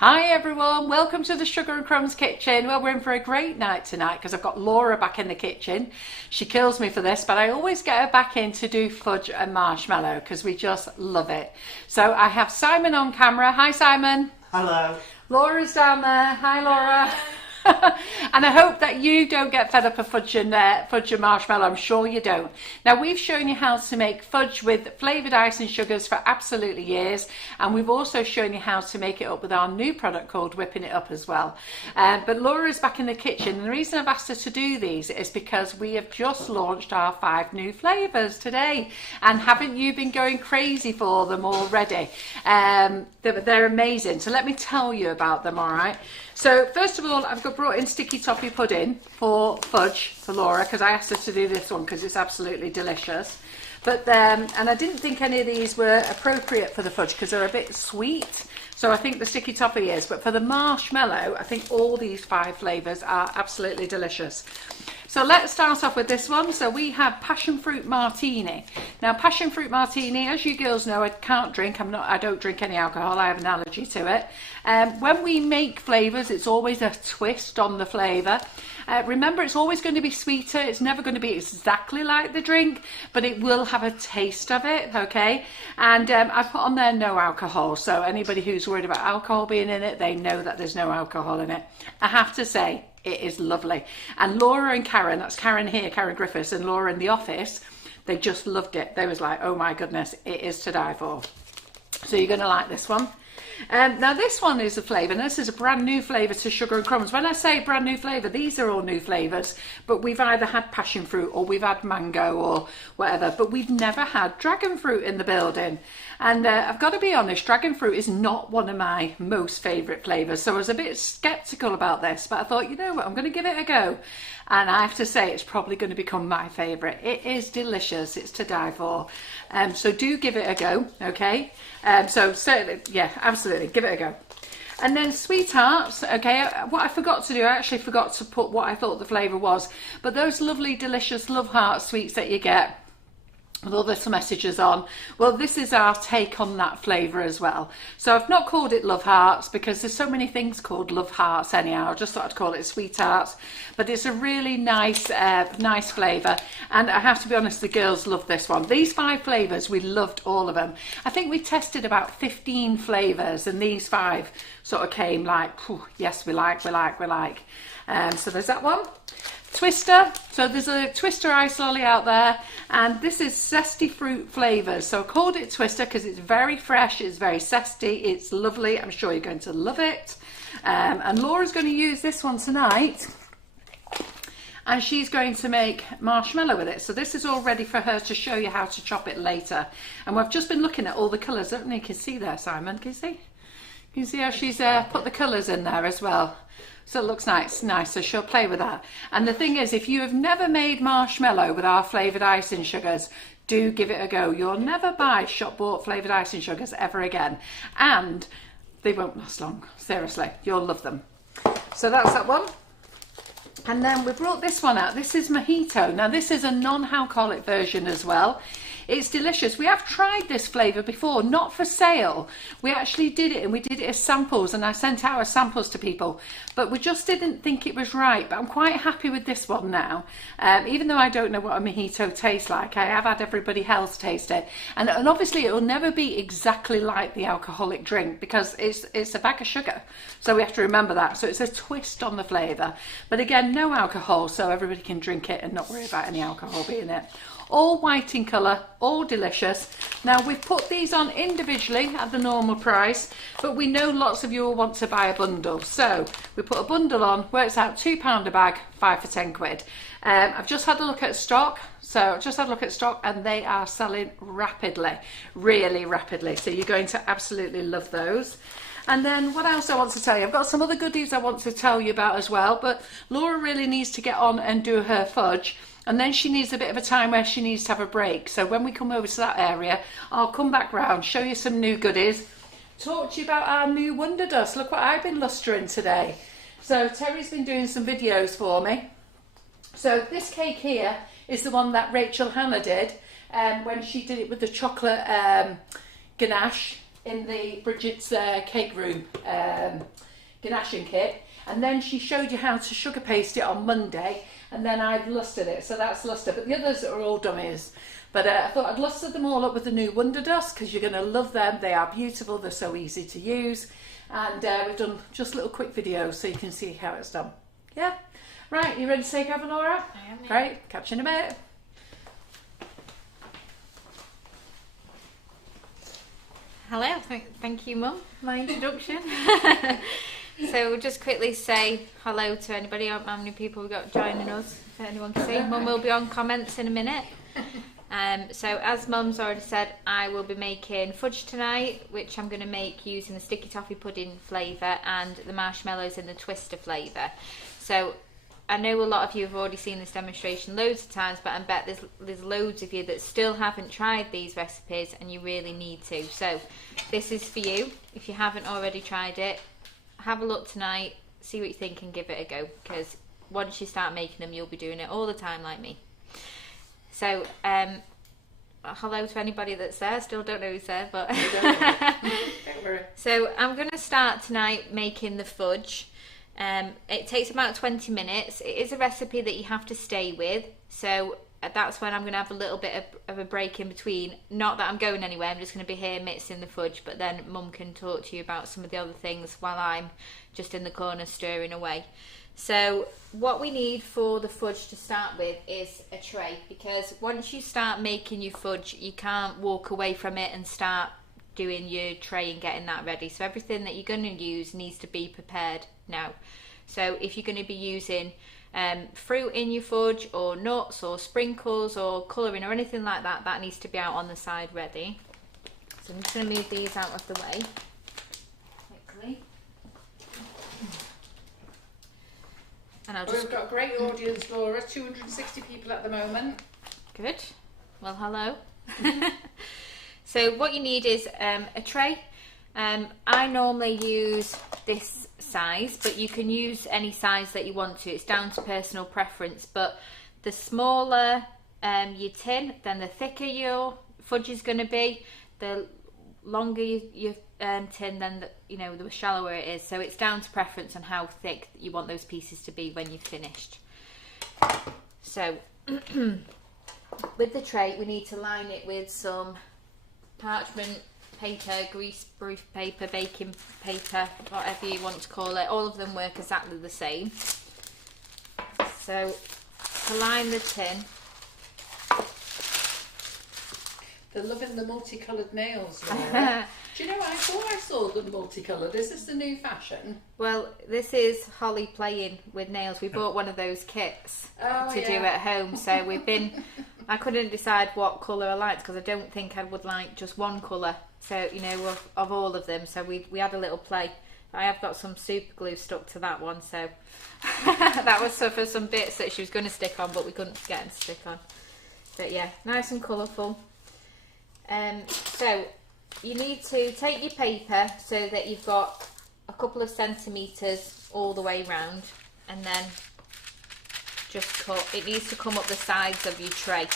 Hi everyone, welcome to the Sugar and Crumbs kitchen. Well, we're in for a great night tonight because I've got Laura back in the kitchen. She kills me for this, but I always get her back in to do fudge and marshmallow because we just love it. So I have Simon on camera. Hi Simon. Hello. Laura's down there. Hi Laura. And I hope that you don't get fed up of fudge and marshmallow. I'm sure you don't. Now, we've shown you how to make fudge with flavoured ice and sugars for absolutely years, and we've also shown you how to make it up with our new product called Whipping It Up as well. But Laura's back in the kitchen, and the reason I've asked her to do these is because we have just launched our 5 new flavours today, and haven't you been going crazy for them already? They're amazing, so let me tell you about them, all right? So first of all, I've brought in sticky toffee pudding for fudge for Laura because I asked her to do this one because it's absolutely delicious. But and I didn't think any of these were appropriate for the fudge because they're a bit sweet. So I think the sticky toffee is. But for the marshmallow, I think all these 5 flavours are absolutely delicious. So let's start off with this one. So we have passion fruit martini. Now, passion fruit martini, as you girls know, I can't drink. I don't drink any alcohol. I have an allergy to it. When we make flavours, it's always a twist on the flavour. Remember, it's always going to be sweeter. It's never going to be exactly like the drink, but it will have a taste of it, okay? And I've put on there no alcohol. So anybody who's worried about alcohol being in it, they know that there's no alcohol in it. I have to say, it is lovely. And Laura and Karen, that's Karen here, Karen Griffiths, and Laura in the office, they just loved it. They was like, oh my goodness, it is to die for. So you're going to like this one. Now this one is a flavour, and this is a brand new flavour to Sugar and Crumbs. When I say brand new flavour, these are all new flavours, but we've either had passion fruit or we've had mango or whatever, but we've never had dragon fruit in the building. And I've got to be honest, dragon fruit is not one of my most favourite flavours, so I was a bit sceptical about this, but I thought, you know what, I'm going to give it a go. And I have to say, it's probably going to become my favourite. It is delicious. It's to die for. So do give it a go, okay? So certainly, yeah, absolutely, give it a go. And then sweethearts, okay, what I forgot to do, I actually forgot to put what I thought the flavour was. But those lovely, delicious Love Heart sweets that you get, with all the messages on, well, this is our take on that flavour as well. So I've not called it Love Hearts because there's so many things called Love Hearts anyhow. I just thought I'd call it Sweethearts, but it's a really nice nice flavour, and I have to be honest, the girls love this one. These 5 flavours, we loved all of them. I think we tested about 15 flavours, and these 5 sort of came like, yes, we like. So there's that one. Twister, so there's a Twister ice lolly out there, and this is zesty fruit flavours. So I called it Twister because it's very fresh, it's very zesty, it's lovely. I'm sure you're going to love it. And Laura's going to use this one tonight, and she's going to make marshmallow with it. So this is all ready for her to show you how to chop it later. And we've just been looking at all the colours. I don't know if you can see there, Simon, can you see? Can you see how she's put the colours in there as well? So it looks nice, so she'll play with that. And the thing is, if you have never made marshmallow with our flavoured icing sugars, do give it a go. You'll never buy shop-bought flavoured icing sugars ever again. And they won't last long, seriously. You'll love them. So that's that one. And then we brought this one out. This is Mojito. Now this is a non-alcoholic version as well. It's delicious. We have tried this flavour before, not for sale. We actually did it, and we did it as samples, and I sent out as samples to people, but we just didn't think it was right. But I'm quite happy with this one now. Even though I don't know what a mojito tastes like, I have had everybody else taste it. And obviously it will never be exactly like the alcoholic drink because it's a bag of sugar. So we have to remember that. So it's a twist on the flavour. But again, no alcohol, so everybody can drink it and not worry about any alcohol being in it. All white in colour, all delicious. Now we've put these on individually at the normal price, but we know lots of you will want to buy a bundle. So we put a bundle on, works out £2 a bag, 5 for 10 quid. I've just had a look at stock. And they are selling rapidly, really rapidly. So you're going to absolutely love those. And then what else I want to tell you? I've got some other goodies I want to tell you about as well, but Laura really needs to get on and do her fudge. And then she needs a bit of a time where she needs to have a break. So when we come over to that area, I'll come back round, show you some new goodies, talk to you about our new Wonder Dust. Look what I've been lustering today. So Terry's been doing some videos for me. So this cake here is the one that Rachel Hannah did when she did it with the chocolate ganache in the Bridget's cake room ganashing kit, and then she showed you how to sugar paste it on Monday, and then I've lustered it, so that's luster, but the others are all dummies. But I thought I'd luster them all up with the new Wonder Dust, because you're going to love them. They are beautiful, they're so easy to use, and we've done just little quick videos so you can see how it's done. Yeah? Right, you ready to take over, Laura? I am. Great, catch you in a bit. Hello, thank you, Mum, for my introduction. So we'll just quickly say hello to anybody. I don't know how many people we've got joining us, if anyone can see. Mum will be on comments in a minute. So as Mum's already said, I will be making fudge tonight, which I'm going to make using the sticky toffee pudding flavour and the marshmallows in the twister flavour. So I know a lot of you have already seen this demonstration loads of times, but I bet there's loads of you that still haven't tried these recipes, and you really need to. So this is for you. If you haven't already tried it, have a look tonight, see what you think and give it a go, because once you start making them, you'll be doing it all the time like me. So hello to anybody that's there. Still don't know who's there, but Don't worry. So I'm going to start tonight making the fudge. It takes about 20 minutes. It is a recipe that you have to stay with, so that's when I'm going to have a little bit of a break in between. Not that I'm going anywhere, I'm just going to be here mixing the fudge, but then Mum can talk to you about some of the other things while I'm just in the corner stirring away. So what we need for the fudge to start with is a tray, because once you start making your fudge, you can't walk away from it and start doing your tray and getting that ready. So everything that you're going to use needs to be prepared now. So if you're going to be using fruit in your fudge, or nuts or sprinkles or colouring or anything like that, that needs to be out on the side ready. So I'm just going to move these out of the way quickly. And We've got a great audience, Laura, 260 people at the moment. Good. Well, hello. So what you need is a tray. I normally use this size, but you can use any size that you want to. It's down to personal preference, but the smaller your tin, then the thicker your fudge is going to be. The longer your tin, then the shallower it is. So it's down to preference on how thick you want those pieces to be when you've finished. So with the tray, we need to line it with some parchment paper, greaseproof paper, baking paper, whatever you want to call it. All of them work exactly the same. So to line the tin, they're loving the multicoloured nails, Laura. Do you know, I thought I saw them multicoloured. Is this the new fashion? well, this is Holly playing with nails. We bought one of those kits to do at home, so we've been I couldn't decide what colour I liked, because I don't think I would like just one colour, so of all of them. So we had a little play. I have got some super glue stuck to that one, so that was for some bits that she was going to stick on, but we couldn't get them to stick on. But yeah, nice and colourful. So you need to take your paper so that you've got a couple of centimetres all the way round, and then just cut. It needs to come up the sides of your tray.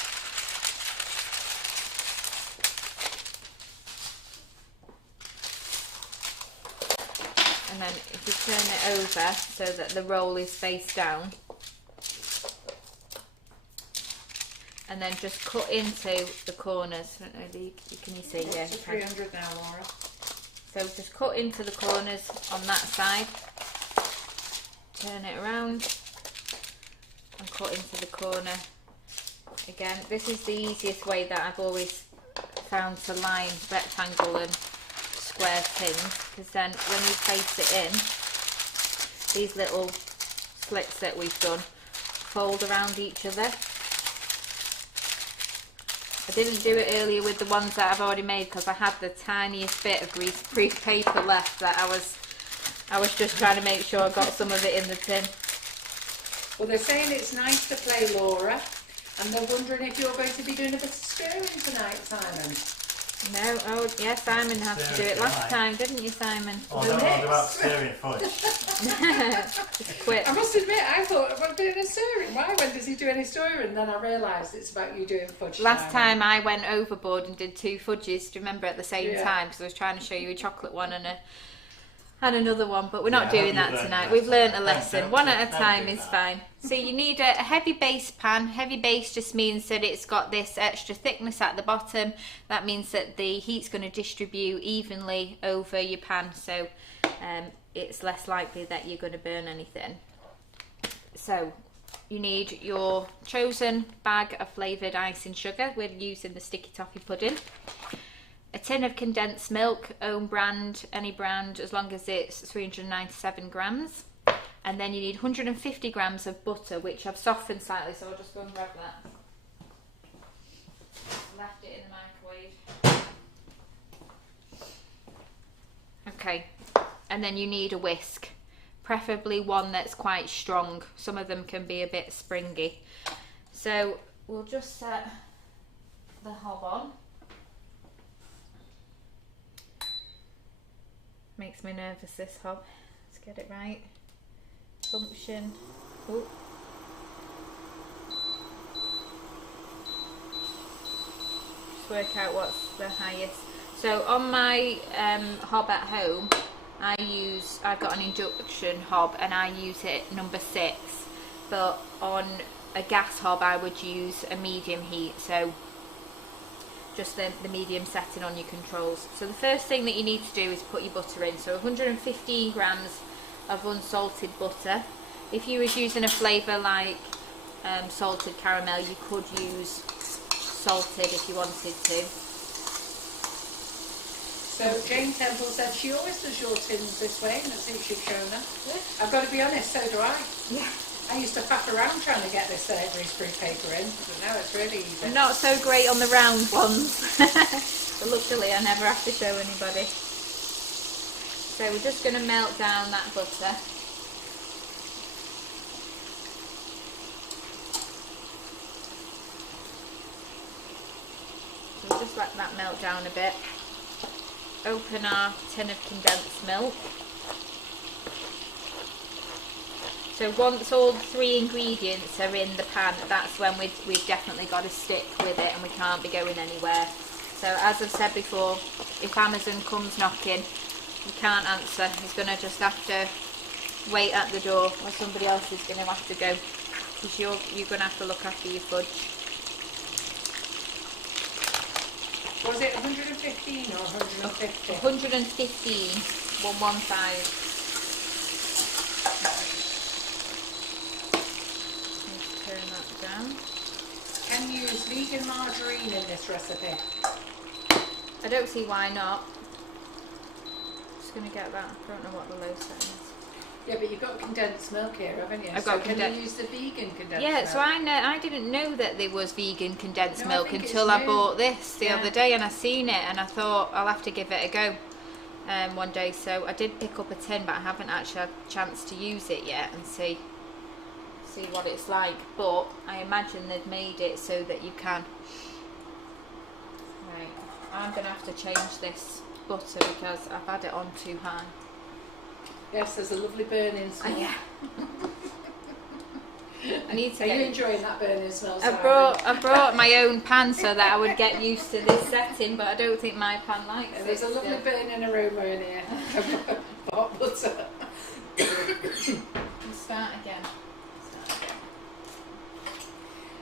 And then if you turn it over so that the roll is face down, and then just cut into the corners. I don't know, can you see? Yeah, It's 300 now, Laura. So just cut into the corners on that side, turn it around and cut into the corner again. This is the easiest way that I've always found to line rectangle and square tins, because then when you place it in, these little slits that we've done fold around each other. I didn't do it earlier with the ones that I've already made, because I had the tiniest bit of greaseproof paper left that I was just trying to make sure I got some of it in the tin. Well, they're saying it's nice to play, Laura, and they're wondering if you're going to be doing a bit of stirring tonight, Simon. No, oh yeah, Simon had to do it last time, didn't you, Simon? Oh, I don't know about stirring fudge. Just quit. I must admit, I thought about doing a stirring. Why? When does he do any stirring? And then I realised it's about you doing fudge. Last time I went overboard and did 2 fudges, do you remember, at the same time? Because I was trying to show you a chocolate one and another one, but we're not doing that tonight. We've learnt a lesson. One at a time is fine. So you need a heavy base pan. Heavy base just means that it's got this extra thickness at the bottom. That means that the heat's going to distribute evenly over your pan, so it's less likely that you're going to burn anything. So you need your chosen bag of flavoured icing sugar. We're using the sticky toffee pudding. A tin of condensed milk, own brand, any brand, as long as it's 397 grams. And then you need 150 grams of butter, which I've softened slightly, so I'll just go and grab that. Left it in the microwave. Okay, and then you need a whisk, preferably one that's quite strong. Some of them can be a bit springy. So we'll just set the hob on. Makes me nervous, this hob. Let's get it right. Function. Ooh. Just work out what's the highest. So on my hob at home, I've got an induction hob and I use it number 6. But on a gas hob I would use a medium heat, so just the medium setting on your controls. So the first thing that you need to do is put your butter in. So 115 grams of unsalted butter. If you was using a flavour like salted caramel, you could use salted if you wanted to. So Jane Temple said she always does your tins this way, and let's see if she's shown her. I've got to be honest, so do I. Yeah. I used to faff around trying to get this greaseproof paper in, but now it's really easy. I'm not so great on the round ones, but luckily I never have to show anybody. So we're just going to melt down that butter. So we'll just let that melt down a bit. Open our tin of condensed milk. So once all 3 ingredients are in the pan, that's when we've definitely got to stick with it and we can't be going anywhere. So as I've said before, if Amazon comes knocking, you can't answer. He's going to just have to wait at the door, or somebody else is going to have to go, because you're going to have to look after your fudge. Was it 115 or 150? 115, 115. Turn that down. Can you use vegan margarine in this recipe? I don't see why not. Just going to get that. I don't know what the low setting is. Yeah, but you've got condensed milk here, haven't you? I've got can you use the vegan condensed milk? Yeah, so I didn't know that there was vegan condensed No, milk until I bought this the other day, and I seen it and I thought I'll have to give it a go one day. So I did pick up a tin, but I haven't actually had a chance to use it yet and see what it's like. But I imagine they've made it so that you can. Right, I'm going to have to change this butter because I've had it on too high. Yes, there's a lovely burning smell. Yeah. I need to. Are you enjoying that burning smell? I brought my own pan so that I would get used to this setting, but I don't think my pan likes it. There's a lovely burning aroma in here. Hot butter. We'll start again.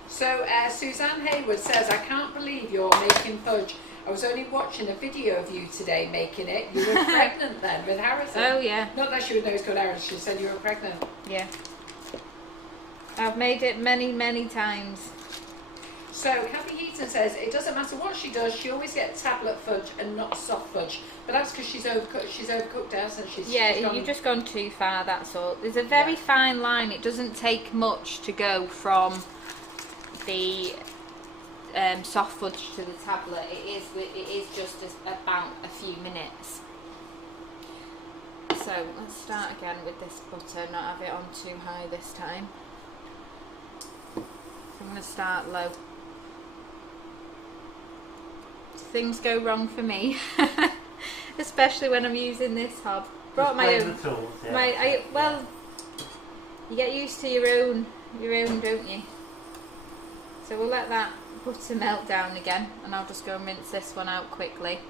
So Suzanne Hayward says, I can't believe you're making fudge. I was only watching a video of you today making it. You were pregnant then with Harrison. Oh yeah. Not that she would know it's called Harrison, she said you were pregnant. Yeah. I've made it many, many times. So Kathy Heaton says, it doesn't matter what she does, she always gets tablet fudge and not soft fudge. But that's because she's overcooked us and she's you've just gone too far, that's all. There's a very fine line. It doesn't take much to go from the soft fudge to the tablet. It is just about a few minutes. So let's start again with this butter, not have it on too high this time. I'm going to start low. things go wrong for me, especially when I'm using this hob. Brought my own. The tools, yeah. Well, you get used to your own, don't you? So we'll let that butter melt down again, and I'll just go and rinse this one out quickly.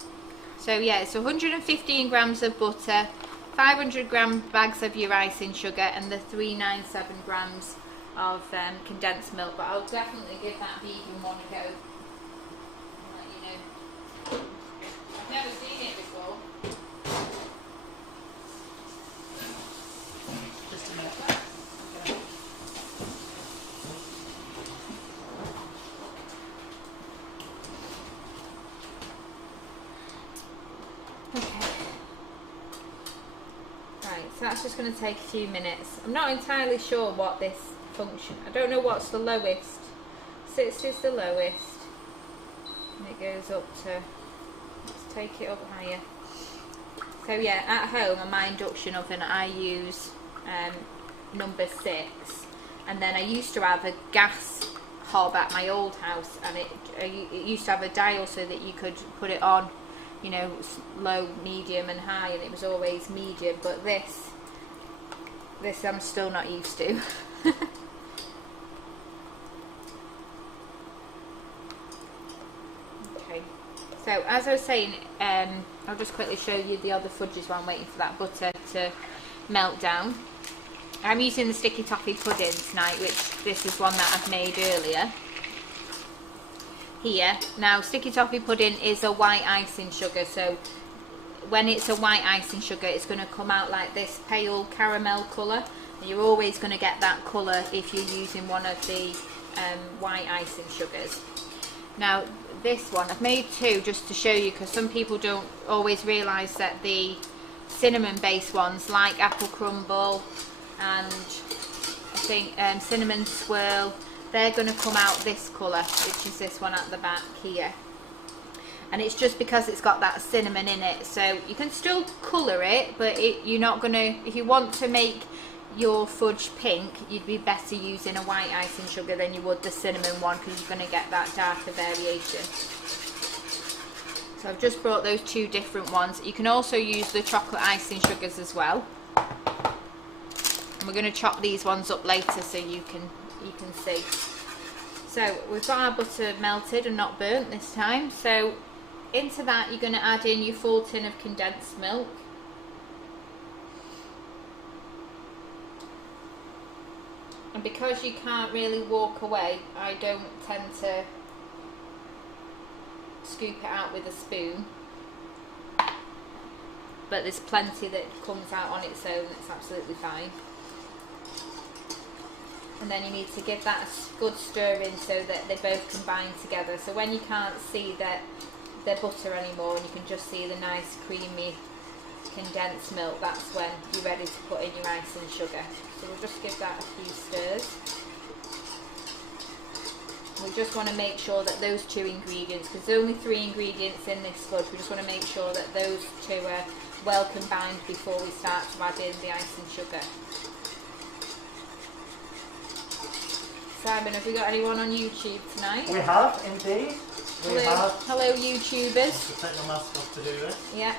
So yeah, it's 115 grams of butter, 500 gram bags of your icing sugar, and the 397 grams of condensed milk. But I'll definitely give that vegan one a go. I'll let you know. I've never seen it before. Just a minute. Okay. Right, so that's just going to take a few minutes. I'm not entirely sure what this function. I don't know what's the lowest. 60 is the lowest. And it goes up to, let's take it up higher. So yeah, at home on my induction oven I use number 6, and then I used to have a gas hob at my old house, and it used to have a dial so that you could put it on, you know, low, medium and high, and it was always medium, but this I'm still not used to. Okay, so as I was saying, I'll just quickly show you the other fudges while I'm waiting for that butter to melt down. I'm using the sticky toffee pudding tonight, which this is one that I've made earlier. Here, now sticky toffee pudding is a white icing sugar, so when it's a white icing sugar it's going to come out like this pale caramel colour. You're always going to get that colour if you're using one of the white icing sugars. Now this one, I've made 2 just to show you, because some people don't always realise that the cinnamon based ones like apple crumble and I think cinnamon swirl, they're going to come out this colour, which is this one at the back here. And it's just because it's got that cinnamon in it. So you can still colour it, but you're not going to, if you want to make your fudge pink, you'd be better using a white icing sugar than you would the cinnamon one, because you're going to get that darker variation. So I've just brought those 2 different ones. You can also use the chocolate icing sugars as well. And we're going to chop these ones up later so you can see. So we've got our butter melted and not burnt this time. So into that you're going to add in your full tin of condensed milk. And because you can't really walk away, I don't tend to scoop it out with a spoon. But there's plenty that comes out on its own, it's absolutely fine. And then you need to give that a good stir in so that they both combine together. So when you can't see that they're butter anymore and you can just see the nice creamy condensed milk, that's when you're ready to put in your icing sugar. So we'll just give that a few stirs. We just want to make sure that those 2 ingredients, because there's only 3 ingredients in this fudge, we just want to make sure that those 2 are well combined before we start to add in the icing sugar. Simon, have we got anyone on YouTube tonight? We have, indeed. Hello YouTubers. To take the mask off to do this. Yeah.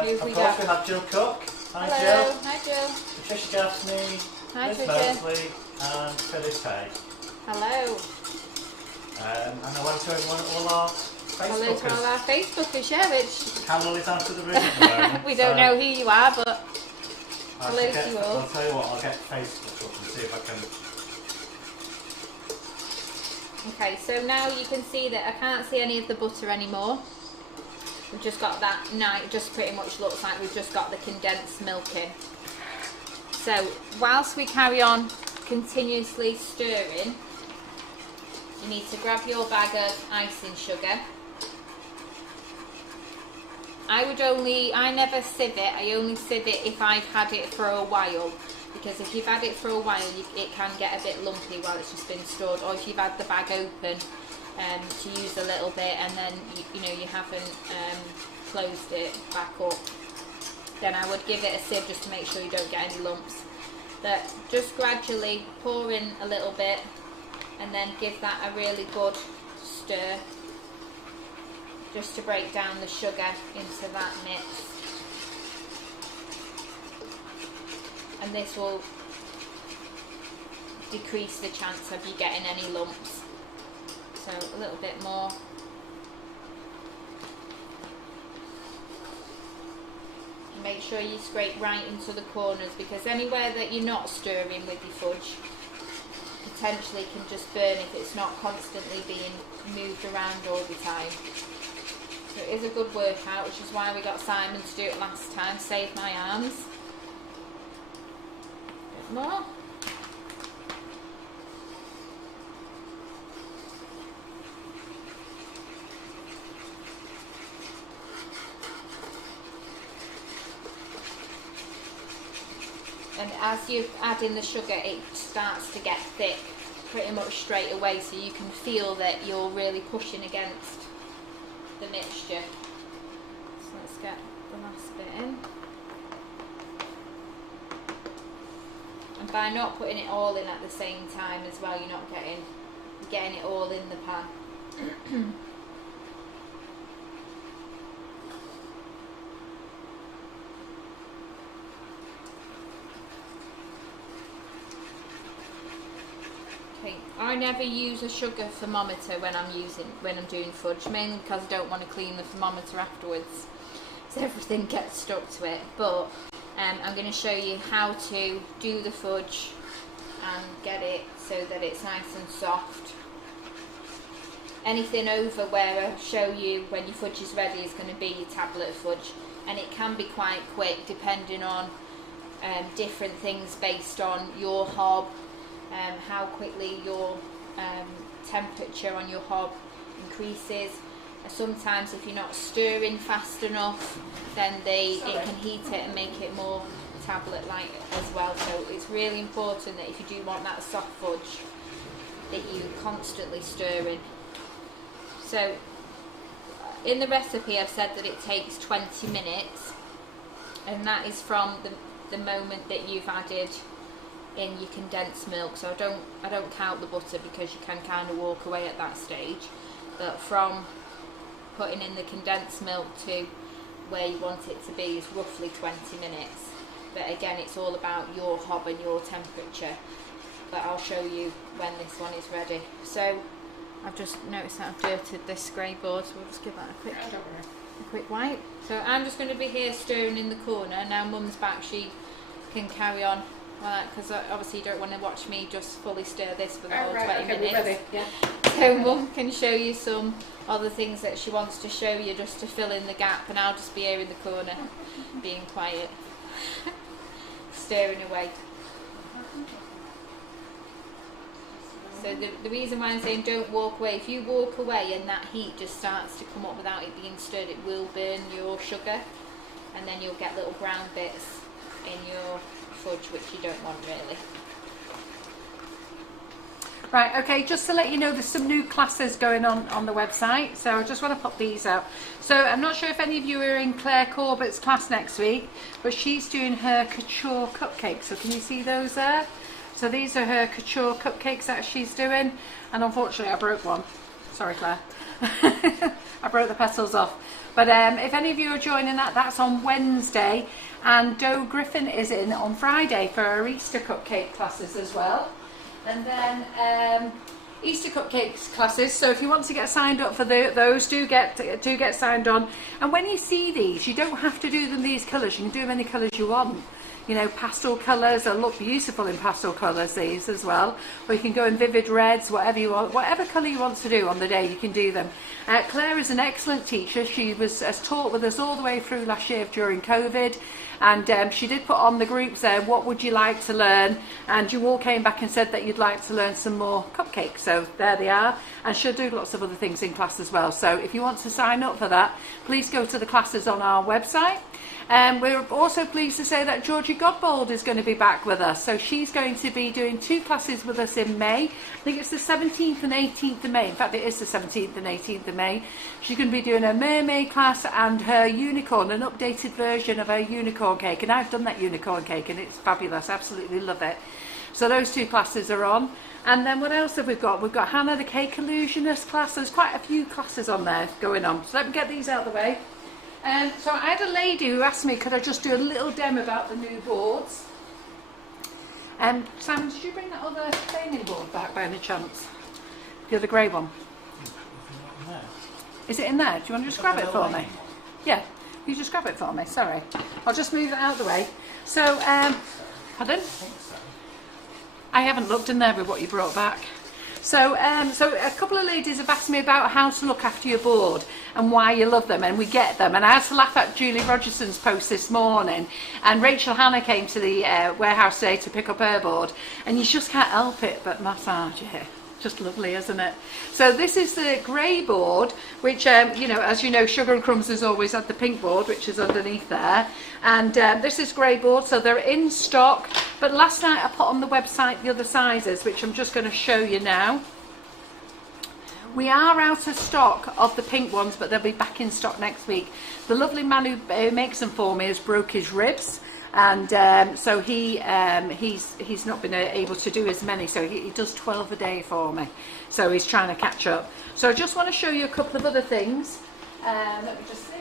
Of course we have Jill Cook. Hi Hello. Jill. Hi Jill. Patricia Gaffney. Hi Liz Patricia. Mosley and Phyllis Hay. Hello. And hello to everyone at all our Hello to all Facebookers. our Facebookers, yeah, which Carol is out of the room at the moment. we don't know who you are, but I'll hello to you all. I'll tell you what, I'll get Facebook up and see if I can. Okay, so now you can see that I can't see any of the butter anymore. We've just got that, now it just pretty much looks like we've just got the condensed milk in. So whilst we carry on continuously stirring, you need to grab your bag of icing sugar. I never sieve it, I only sieve it if I've had it for a while. Because if you've had it for a while, it can get a bit lumpy while it's just been stored. Or if you've had the bag open to use a little bit and then you know you haven't closed it back up, then I would give it a sieve just to make sure you don't get any lumps. But just gradually pour in a little bit and then give that a really good stir. just to break down the sugar into that mix. And this will decrease the chance of you getting any lumps. So a little bit more. Make sure you scrape right into the corners, because anywhere that you're not stirring with your fudge potentially can just burn if it's not constantly being moved around all the time. So it is a good workout, which is why we got Simon to do it last time, save my arms. A bit more. And as you add in the sugar, it starts to get thick pretty much straight away, so you can feel that you're really pushing against the mixture. So let's get the last bit in. And by not putting it all in at the same time as well, you're not getting it all in the pan. I never use a sugar thermometer when I'm doing fudge, mainly because I don't want to clean the thermometer afterwards, so everything gets stuck to it. But I'm going to show you how to do the fudge and get it so that it's nice and soft. Anything over where I show you when your fudge is ready is going to be your tablet of fudge, and it can be quite quick depending on different things based on your hob. How quickly your temperature on your hob increases. Sometimes if you're not stirring fast enough, then it can heat it and make it more tablet-like as well. So it's really important that if you do want that soft fudge, that you constantly stirring. So in the recipe I've said that it takes 20 minutes, and that is from the moment that you've added in your condensed milk. So I don't count the butter, because you can kind of walk away at that stage, but from putting in the condensed milk to where you want it to be is roughly 20 minutes. But again, it's all about your hob and your temperature, but I'll show you when this one is ready. So I've just noticed that I've dirted this scrape board, so we'll just give that a quick wipe. So I'm just going to be here stirring in the corner. Now Mum's back, she can carry on, because obviously you don't want to watch me just fully stir this for the whole 20 minutes. Yeah. So Mum can show you some other things that she wants to show you just to fill in the gap, and I'll just be here in the corner being quiet, stirring away. So the reason why I'm saying don't walk away, if you walk away and that heat just starts to come up without it being stirred, it will burn your sugar, and then you'll get little brown bits in your fudge, which you don't want really. Right, okay, just to let you know, there's some new classes going on the website, so I just want to pop these out. So I'm not sure if any of you are in Claire Corbett's class next week, but she's doing her couture cupcakes. So can you see those there? So these are her couture cupcakes that she's doing, and unfortunately I broke one. Sorry, Claire. I broke the petals off. But if any of you are joining that, that's on Wednesday, and Doe Griffin is in on Friday for her Easter cupcake classes as well. And then Easter cupcakes classes. So if you want to get signed up for those, do get signed on. And when you see these, you don't have to do them these colours. You can do them any colours you want. You know, pastel colours, they'll look beautiful in pastel colours, these as well. Or you can go in vivid reds, whatever you want, whatever colour you want to do on the day, you can do them. Claire is an excellent teacher. She has taught with us all the way through last year during COVID, and she did put on the groups there, what would you like to learn? And you all came back and said that you'd like to learn some more cupcakes, so there they are. And she'll do lots of other things in class as well. So if you want to sign up for that, please go to the classes on our website. We're also pleased to say that Georgie Godbold is going to be back with us. So she's going to be doing 2 classes with us in May. I think it's the 17th and 18th of May. In fact, it is the 17th and 18th of May. She's going to be doing her mermaid class and her unicorn, an updated version of her unicorn cake. And I've done that unicorn cake and it's fabulous. Absolutely love it. So those 2 classes are on. And then what else have we got? We've got Hannah the Cake Illusionist class. There's quite a few classes on there going on. So let me get these out of the way. So I had a lady who asked me, could I just do a little demo about the new boards? Simon, did you bring that other training board back by any chance? The other grey one? Is it in there? Do you want to just grab it for me? Yeah, you just grab it for me, sorry. I'll just move it out of the way. So, pardon? I haven't looked in there with what you brought back. So a couple of ladies have asked me about how to look after your board and why you love them, and we get them. And I had to laugh at Julie Rogerson's post this morning, and Rachel Hannah came to the warehouse today to pick up her board, and you just can't help it but massage it. Just lovely, isn't it? So this is the grey board, which, you know, as you know, Sugar and Crumbs has always had the pink board, which is underneath there. And this is grey board, so they're in stock. But last night I put on the website the other sizes, which I'm just going to show you now. We are out of stock of the pink ones, but they'll be back in stock next week. The lovely man who makes them for me has broke his ribs. And so he's not been able to do as many, so he does 12 a day for me, so he's trying to catch up. So I just want to show you a couple of other things. Let me just see.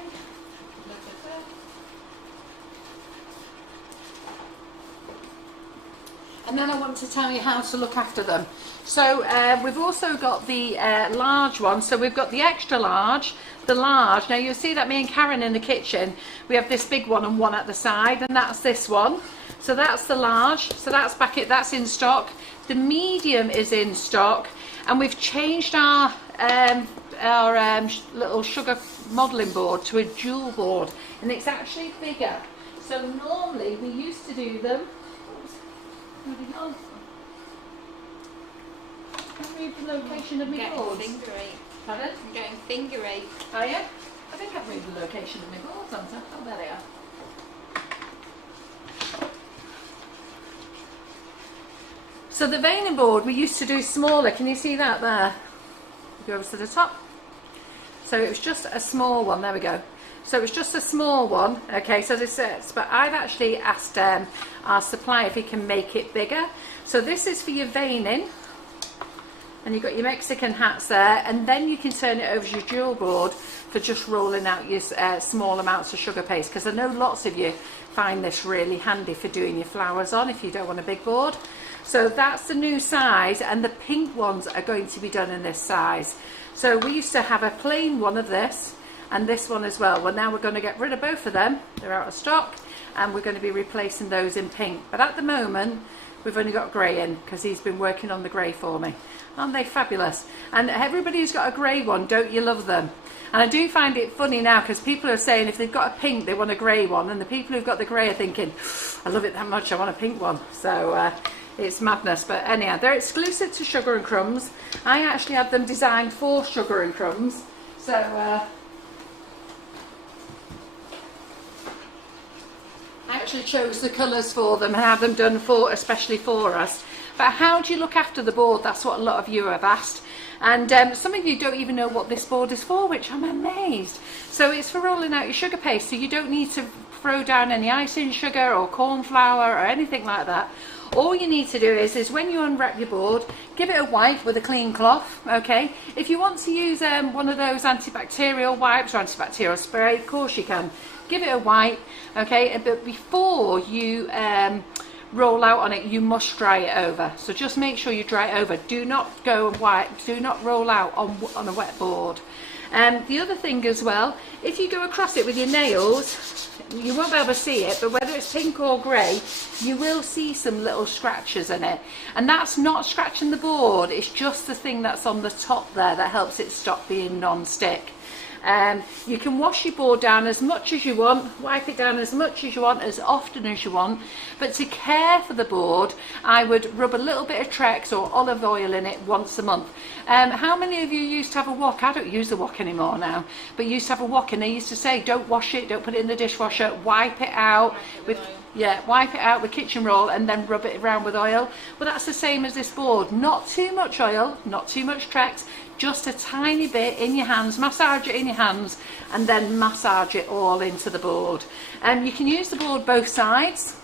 And then I want to tell you how to look after them. So we've also got the large one. So we've got the extra large, the large. Now you'll see that me and Karen in the kitchen, we have this big one and one at the side, and that's this one. So that's the large. So that's that's in stock. The medium is in stock, and we've changed our little sugar modelling board to a dual board, and it's actually bigger. So normally we used to do them. Moving on. I've moved the location of my boards. Finger eight. Pardon? I'm getting finger eight. Are you? I think I've moved the location of my boards, haven't I? Oh, there they are. So the veining board we used to do smaller. Can you see that there? Go over to the top. So it was just a small one. There we go. So it was just a small one, okay, so this is, but I've actually asked our supplier if he can make it bigger. So this is for your veining, and you've got your Mexican hats there, and then you can turn it over to your dual board for just rolling out your small amounts of sugar paste, because I know lots of you find this really handy for doing your flowers on if you don't want a big board. So that's the new size, and the pink ones are going to be done in this size. So we used to have a plain one of this, and this one as well. Well, now we're going to get rid of both of them. They're out of stock, and we're going to be replacing those in pink. But at the moment, we've only got grey in, because he's been working on the grey for me. Aren't they fabulous? And everybody who's got a grey one, don't you love them? And I do find it funny now, because people are saying if they've got a pink, they want a grey one, and the people who've got the grey are thinking, I love it that much, I want a pink one. So it's madness. But anyhow, they're exclusive to Sugar and Crumbs. I actually had them designed for Sugar and Crumbs. So I actually chose the colours for them and have them done especially for us. But how do you look after the board? That's what a lot of you have asked. And some of you don't even know what this board is for, which I'm amazed. So it's for rolling out your sugar paste, so you don't need to throw down any icing sugar or corn flour or anything like that. All you need to do is when you unwrap your board, give it a wipe with a clean cloth, okay? If you want to use one of those antibacterial wipes or antibacterial spray, of course you can. Give it a wipe, okay? But before you roll out on it, you must dry it over. So just make sure you dry it over. Do not go and wipe, do not roll out on a wet board. The other thing as well, if you go across it with your nails, you won't be able to see it, but whether it's pink or grey, you will see some little scratches in it. And that's not scratching the board, it's just the thing that's on the top there that helps it stop being non-stick. You can wash your board down as much as you want, wipe it down as much as you want, as often as you want, but to care for the board, I would rub a little bit of Trex or olive oil in it once a month. How many of you used to have a wok? I don't use the wok anymore now, but used to have a wok, and they used to say, don't wash it, don't put it in the dishwasher, wipe it out with wipe it out with kitchen roll and then rub it around with oil. Well, that's the same as this board. Not too much oil, not too much Trex, just a tiny bit in your hands, massage it in your hands, and then massage it all into the board. You can use the board both sides,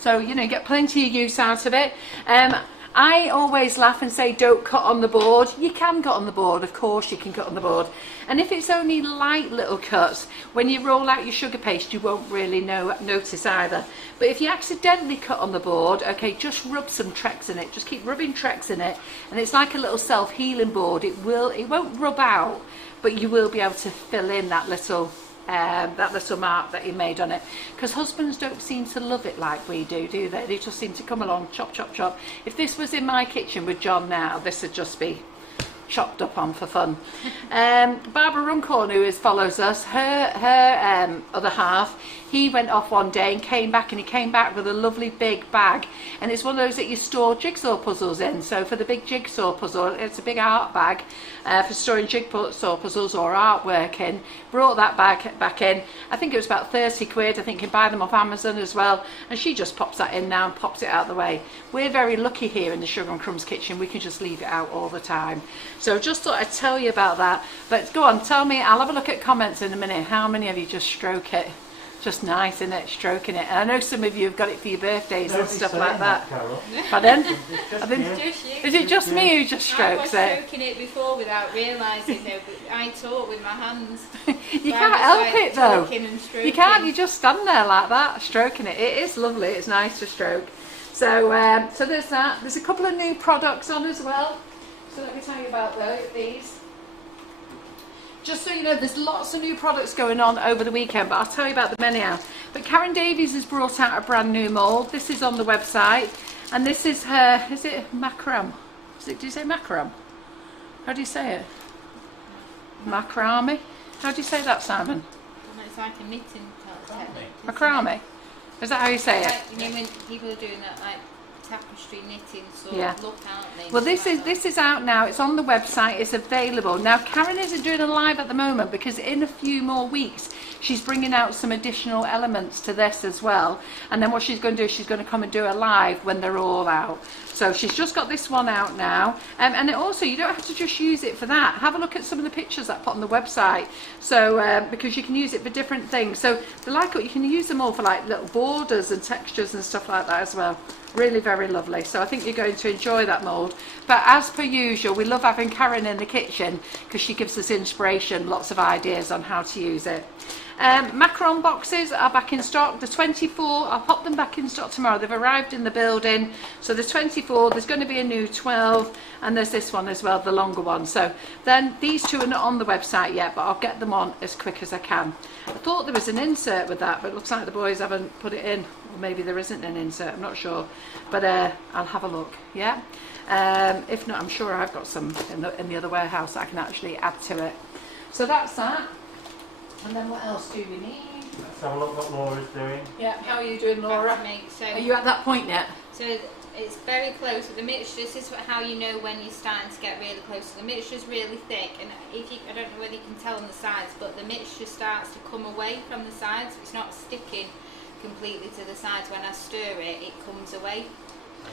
so you know, you get plenty of use out of it. I always laugh and say don't cut on the board. You can cut on the board, of course you can cut on the board. And if it's only light little cuts, when you roll out your sugar paste, you won't really notice either. But if you accidentally cut on the board, okay, just rub some Trex in it. Just keep rubbing Trex in it, and it's like a little self-healing board. It won't rub out, but you will be able to fill in that little mark that you made on it, because husbands don't seem to love it like we do they? They just seem to come along, chop chop chop. If this was in my kitchen with John now, this would just be chopped up on for fun. Barbara Runcorn, who follows us, her other half, he went off one day and came back, and he came back with a lovely big bag, and it's one of those that you store jigsaw puzzles in. So for the big jigsaw puzzle, it's a big art bag for storing jigsaw puzzles or artwork in. Brought that bag back in. I think it was about 30 quid. I think you can buy them off Amazon as well, and she just pops that in now and pops it out of the way. We're very lucky here in the Sugar and Crumbs kitchen. We can just leave it out all the time. So just thought I'd tell you about that. But go on, tell me, I'll have a look at comments in a minute. How many of you just stroke it? Just nice, isn't it? Stroking it. And I know some of you have got it for your birthdays and stuff like that. Pardon? Is it just me who just strokes it? I was stroking it before without realising though, but I talk with my hands. You can't help it though. You can't, you just stand there like that, stroking it. It is lovely, it's nice to stroke. So, so there's that. There's a couple of new products on as well. So let me tell you about these. Just so you know, there's lots of new products going on over the weekend, but I'll tell you about them anyhow. But Karen Davies has brought out a brand new mould. This is on the website, and this is her, is it macram? Do you say macram? How do you say it? Macrame? How do you say that, Simon? It's like a knitting. Macrame? Is that how you say it? You know when people are doing that, like tapestry knitting sort of look, aren't they? Well, this is out now. It's on the website. It's available now. Karen isn't doing a live at the moment because in a few more weeks she's bringing out some additional elements to this as well. And then what she's going to do is she's going to come and do a live when they're all out. So she's just got this one out now, and it also, you don't have to just use it for that. Have a look at some of the pictures that I put on the website. So because you can use it for different things. So you can use them all for like little borders and textures and stuff like that as well. Really very lovely. So I think you're going to enjoy that mould. But as per usual, we love having Karen in the kitchen because she gives us inspiration, lots of ideas on how to use it. Macaron boxes are back in stock. The 24, I'll pop them back in stock tomorrow. They've arrived in the building. So the 24, there's going to be a new 12, and there's this one as well, the longer one. So then these two are not on the website yet, but I'll get them on as quick as I can. I thought there was an insert with that, but it looks like the boys haven't put it in. Or maybe there isn't an insert, I'm not sure. But I'll have a look, yeah? If not, I'm sure I've got some in the other warehouse that I can actually add to it. So that's that. And then what else do we need? Let's have a look what Laura's doing. Yeah, how are you doing, Laura? So, are you at that point yet? So it's very close with the mixture. This is how you know when you're starting to get really close. The mixture's really thick, and I don't know whether you can tell on the sides, but the mixture starts to come away from the sides. It's not sticking completely to the sides. When I stir it, it comes away.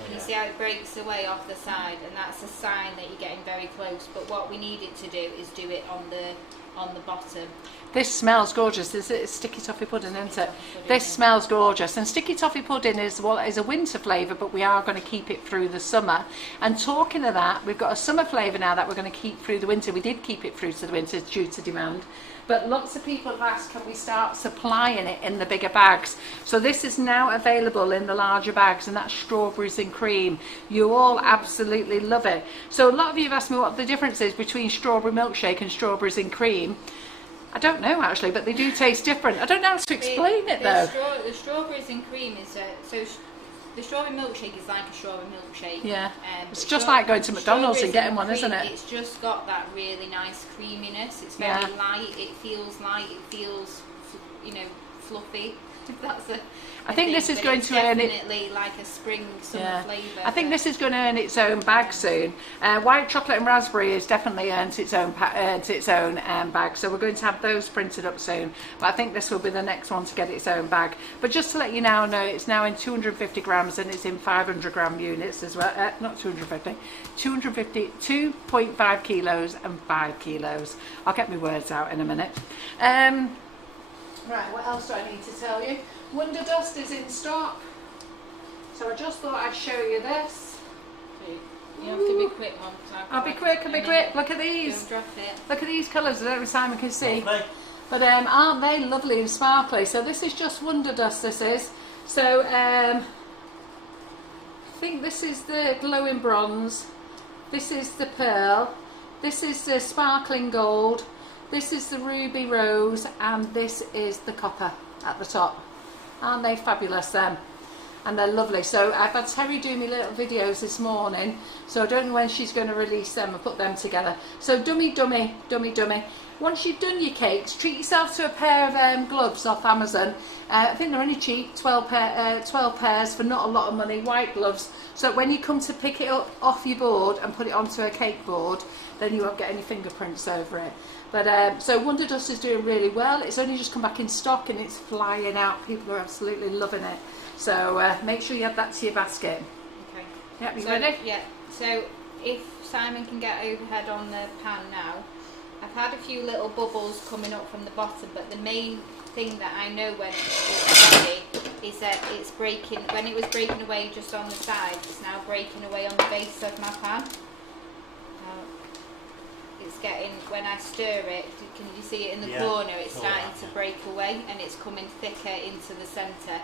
And you see how it breaks away off the side, and that's a sign that you're getting very close. But what we need it to do is do it on the bottom. This smells gorgeous. This is sticky toffee pudding, isn't it? This smells gorgeous. And sticky toffee pudding is a winter flavour, but we are going to keep it through the summer. And talking of that, we've got a summer flavour now that we're going to keep through the winter. We did keep it through to the winter due to demand. But lots of people have asked, can we start supplying it in the bigger bags? So this is now available in the larger bags, and that's strawberries and cream. You all absolutely love it. So a lot of you have asked me what the difference is between strawberry milkshake and strawberries and cream. I don't know actually, but they do taste different. I don't know how to explain it though. The strawberries and cream is The strawberry milkshake is like a strawberry milkshake. Yeah. It's just like going to McDonald's and getting one, cream, isn't it? It's just got that really nice creaminess. It's very light. It feels light. It feels, you know, fluffy. That's a. I think this is going to earn it. Definitely like a spring summer flavour. I think this is going to earn its own bag soon. White chocolate and raspberry has definitely earned its own bag, so we're going to have those printed up soon. But I think this will be the next one to get its own bag. But just to let you now know, it's now in 250 grams and it's in 500 gram units as well. Not 250, 2.5 kilos and 5 kilos. I'll get my words out in a minute. Right, what else do I need to tell you? Wonder Dust is in stock, so I just thought I'd show you this. You have to be quick, Mum. I'll be quick, Look at these. Don't drop it. Look at these colours, I don't know if Simon can see. Lovely. But aren't they lovely and sparkly? So this is just Wonder Dust, this is. So I think this is the glowing bronze, this is the pearl, this is the sparkling gold, this is the ruby rose, and this is the copper at the top. Aren't they fabulous then? And they're lovely. So I've had Terry do me little videos this morning, so I don't know when she's going to release them and put them together. So dummy. Once you've done your cakes, treat yourself to a pair of gloves off Amazon. I think they're only cheap, 12 pairs for not a lot of money, white gloves. So when you come to pick it up off your board and put it onto a cake board, then you won't get any fingerprints over it. But so Wonder Dust is doing really well. It's only just come back in stock and it's flying out. People are absolutely loving it. So make sure you add that to your basket. Okay. Yep, you ready? Yeah. So if Simon can get overhead on the pan now, I've had a few little bubbles coming up from the bottom, but the main thing that I know when it's ready is that it's breaking. When it was breaking away just on the side, it's now breaking away on the base of my pan. It's getting, when I stir it, can you see it in the corner? It's starting to break away and it's coming thicker into the centre.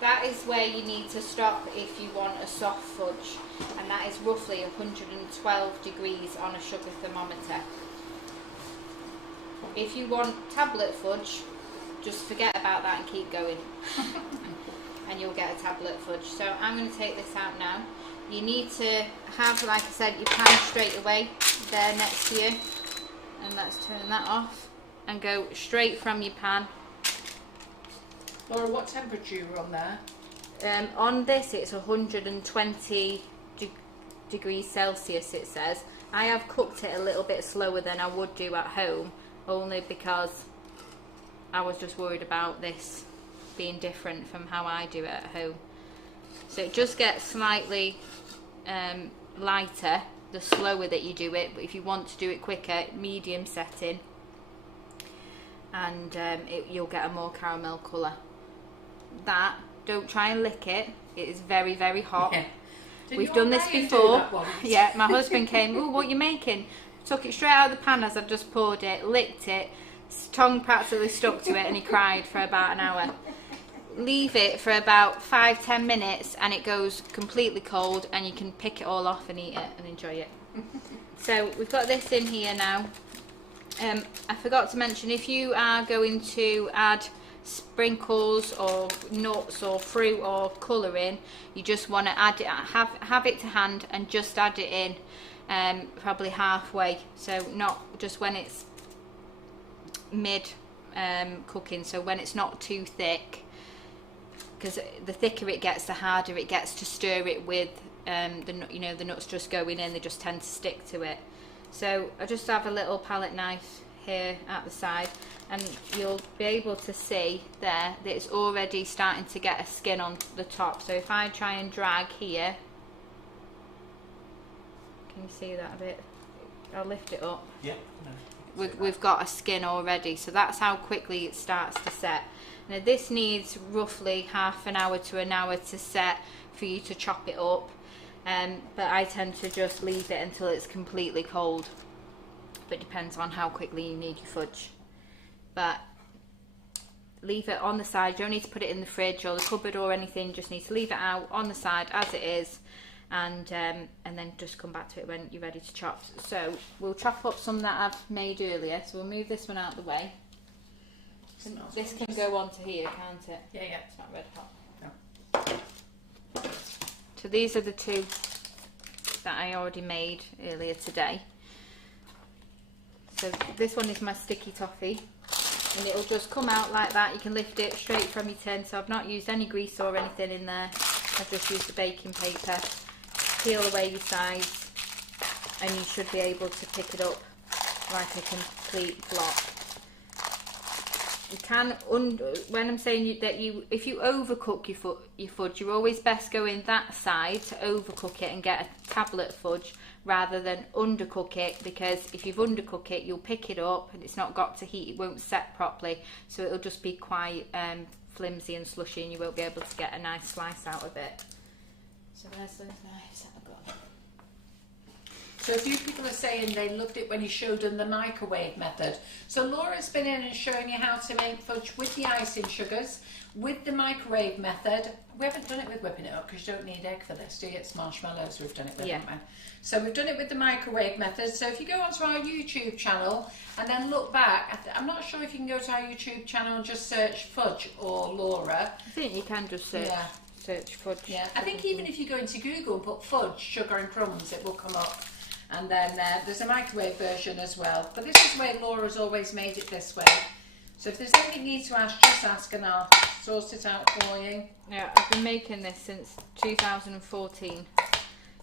That is where you need to stop if you want a soft fudge, and that is roughly 112 degrees on a sugar thermometer. If you want tablet fudge, just forget about that and keep going and you'll get a tablet fudge. So I'm going to take this out now. You need to have, like I said, your pan straight away there next to you, and let's turn that off and go straight from your pan. Laura, what temperature are on there? On this it's 120 degrees Celsius it says. I have cooked it a little bit slower than I would do at home, only because I was just worried about this being different from how I do it at home. So it just gets slightly lighter the slower that you do it, but if you want to do it quicker, medium setting, and you'll get a more caramel colour. Don't try and lick it, it is very, very hot. Yeah. We've done this before. Yeah, my husband came, "Ooh, what are you making?" Took it straight out of the pan as I've just poured it, licked it, tongue practically stuck to it, and he cried for about an hour. Leave it for about 5-10 minutes and it goes completely cold, and you can pick it all off and eat it and enjoy it. So we've got this in here now. I forgot to mention, if you are going to add sprinkles or nuts or fruit or colouring, you just want to add it, have it to hand and just add it in probably halfway, so not just when it's mid cooking, so when it's not too thick, because the thicker it gets, the harder it gets to stir it with. The nuts just going in, they just tend to stick to it. So I just have a little palette knife here at the side, and you'll be able to see there that it's already starting to get a skin on the top. So if I try and drag here, can you see that a bit? I'll lift it up. Yeah. No, we've got a skin already, so that's how quickly it starts to set. Now this needs roughly half an hour to an hour to set for you to chop it up, but I tend to just leave it until it's completely cold, but it depends on how quickly you need your fudge. But leave it on the side, you don't need to put it in the fridge or the cupboard or anything, you just need to leave it out on the side as it is, and then just come back to it when you're ready to chop. So we'll chop up some that I've made earlier, so we'll move this one out of the way. This can go onto here, can't it? Yeah. It's not red hot. No. So these are the two that I already made earlier today. So this one is my sticky toffee, and it'll just come out like that. You can lift it straight from your tin, so I've not used any grease or anything in there. I've just used the baking paper. Peel away your sides and you should be able to pick it up like a complete block. You can, when I'm saying that if you overcook your fudge, you're always best going that side to overcook it and get a tablet fudge rather than undercook it, because if you've undercooked it, you'll pick it up and it's not got to heat, it won't set properly, so it'll just be quite flimsy and slushy and you won't be able to get a nice slice out of it. So there's those knives that I've got. So a few people are saying they loved it when you showed them the microwave method. So Laura's been in and showing you how to make fudge with the icing sugars, with the microwave method. We haven't done it with whipping it up because you don't need egg for this, do you? It's marshmallows we've done it with, haven't we? So we've done it with the microwave method. So if you go onto our YouTube channel and then look back, I'm not sure if you can go to our YouTube channel and just search Fudge or Laura. I think you can just search. Yeah. Search fudge. Yeah, I think even if you go into Google and put Fudge, Sugar and Crumbs, it will come up. And then there's a microwave version as well. But this is the way Laura's always made it this way. So if there's anything you need to ask, just ask and I'll sort it out for you. Yeah, I've been making this since 2014.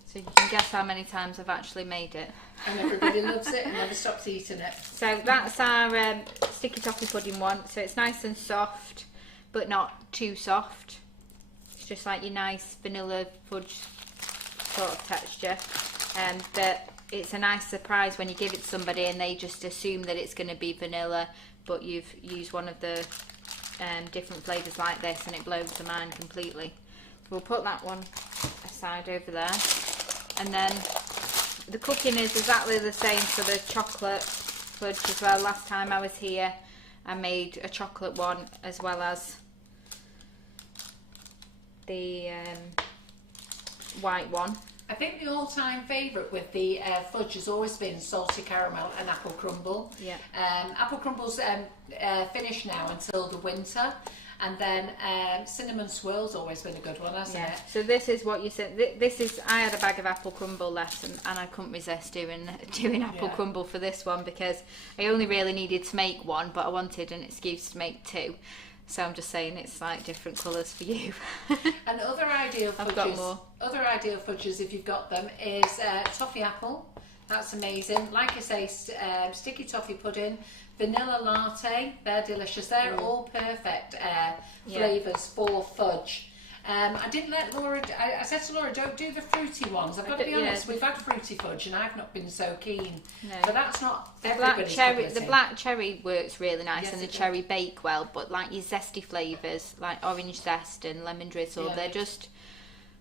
So you can guess how many times I've actually made it. And everybody loves it and never stops eating it. So that's our sticky toffee pudding one. So it's nice and soft, but not too soft. It's just like your nice vanilla fudge sort of texture. And that it's a nice surprise when you give it to somebody and they just assume that it's going to be vanilla, but you've used one of the different flavours like this and it blows the mind completely. So we'll put that one aside over there. And then the cooking is exactly the same for the chocolate fudge as well. Last time I was here I made a chocolate one as well as the white one. I think the all-time favourite with the fudge has always been salty caramel and apple crumble. Yeah. Apple crumble's finished now until the winter, and then cinnamon swirl's always been a good one, hasn't it? So this is what you said. This is. I had a bag of apple crumble left, and I couldn't resist doing apple crumble for this one because I only really needed to make one, but I wanted an excuse to make two. So I'm just saying it's like different colours for you. And other ideal fudges, if you've got them, is toffee apple. That's amazing. Like I say, sticky toffee pudding, vanilla latte. They're delicious. They're all perfect flavours for fudge. I didn't let Laura. I said to Laura, don't do the fruity ones. I've got to be honest. We've had fruity fudge, and I've not been so keen. No. So that's not everybody's cup of tea. The black cherry works really nice, and the cherry bake well. But like your zesty flavours, like orange zest and lemon drizzle, they're just.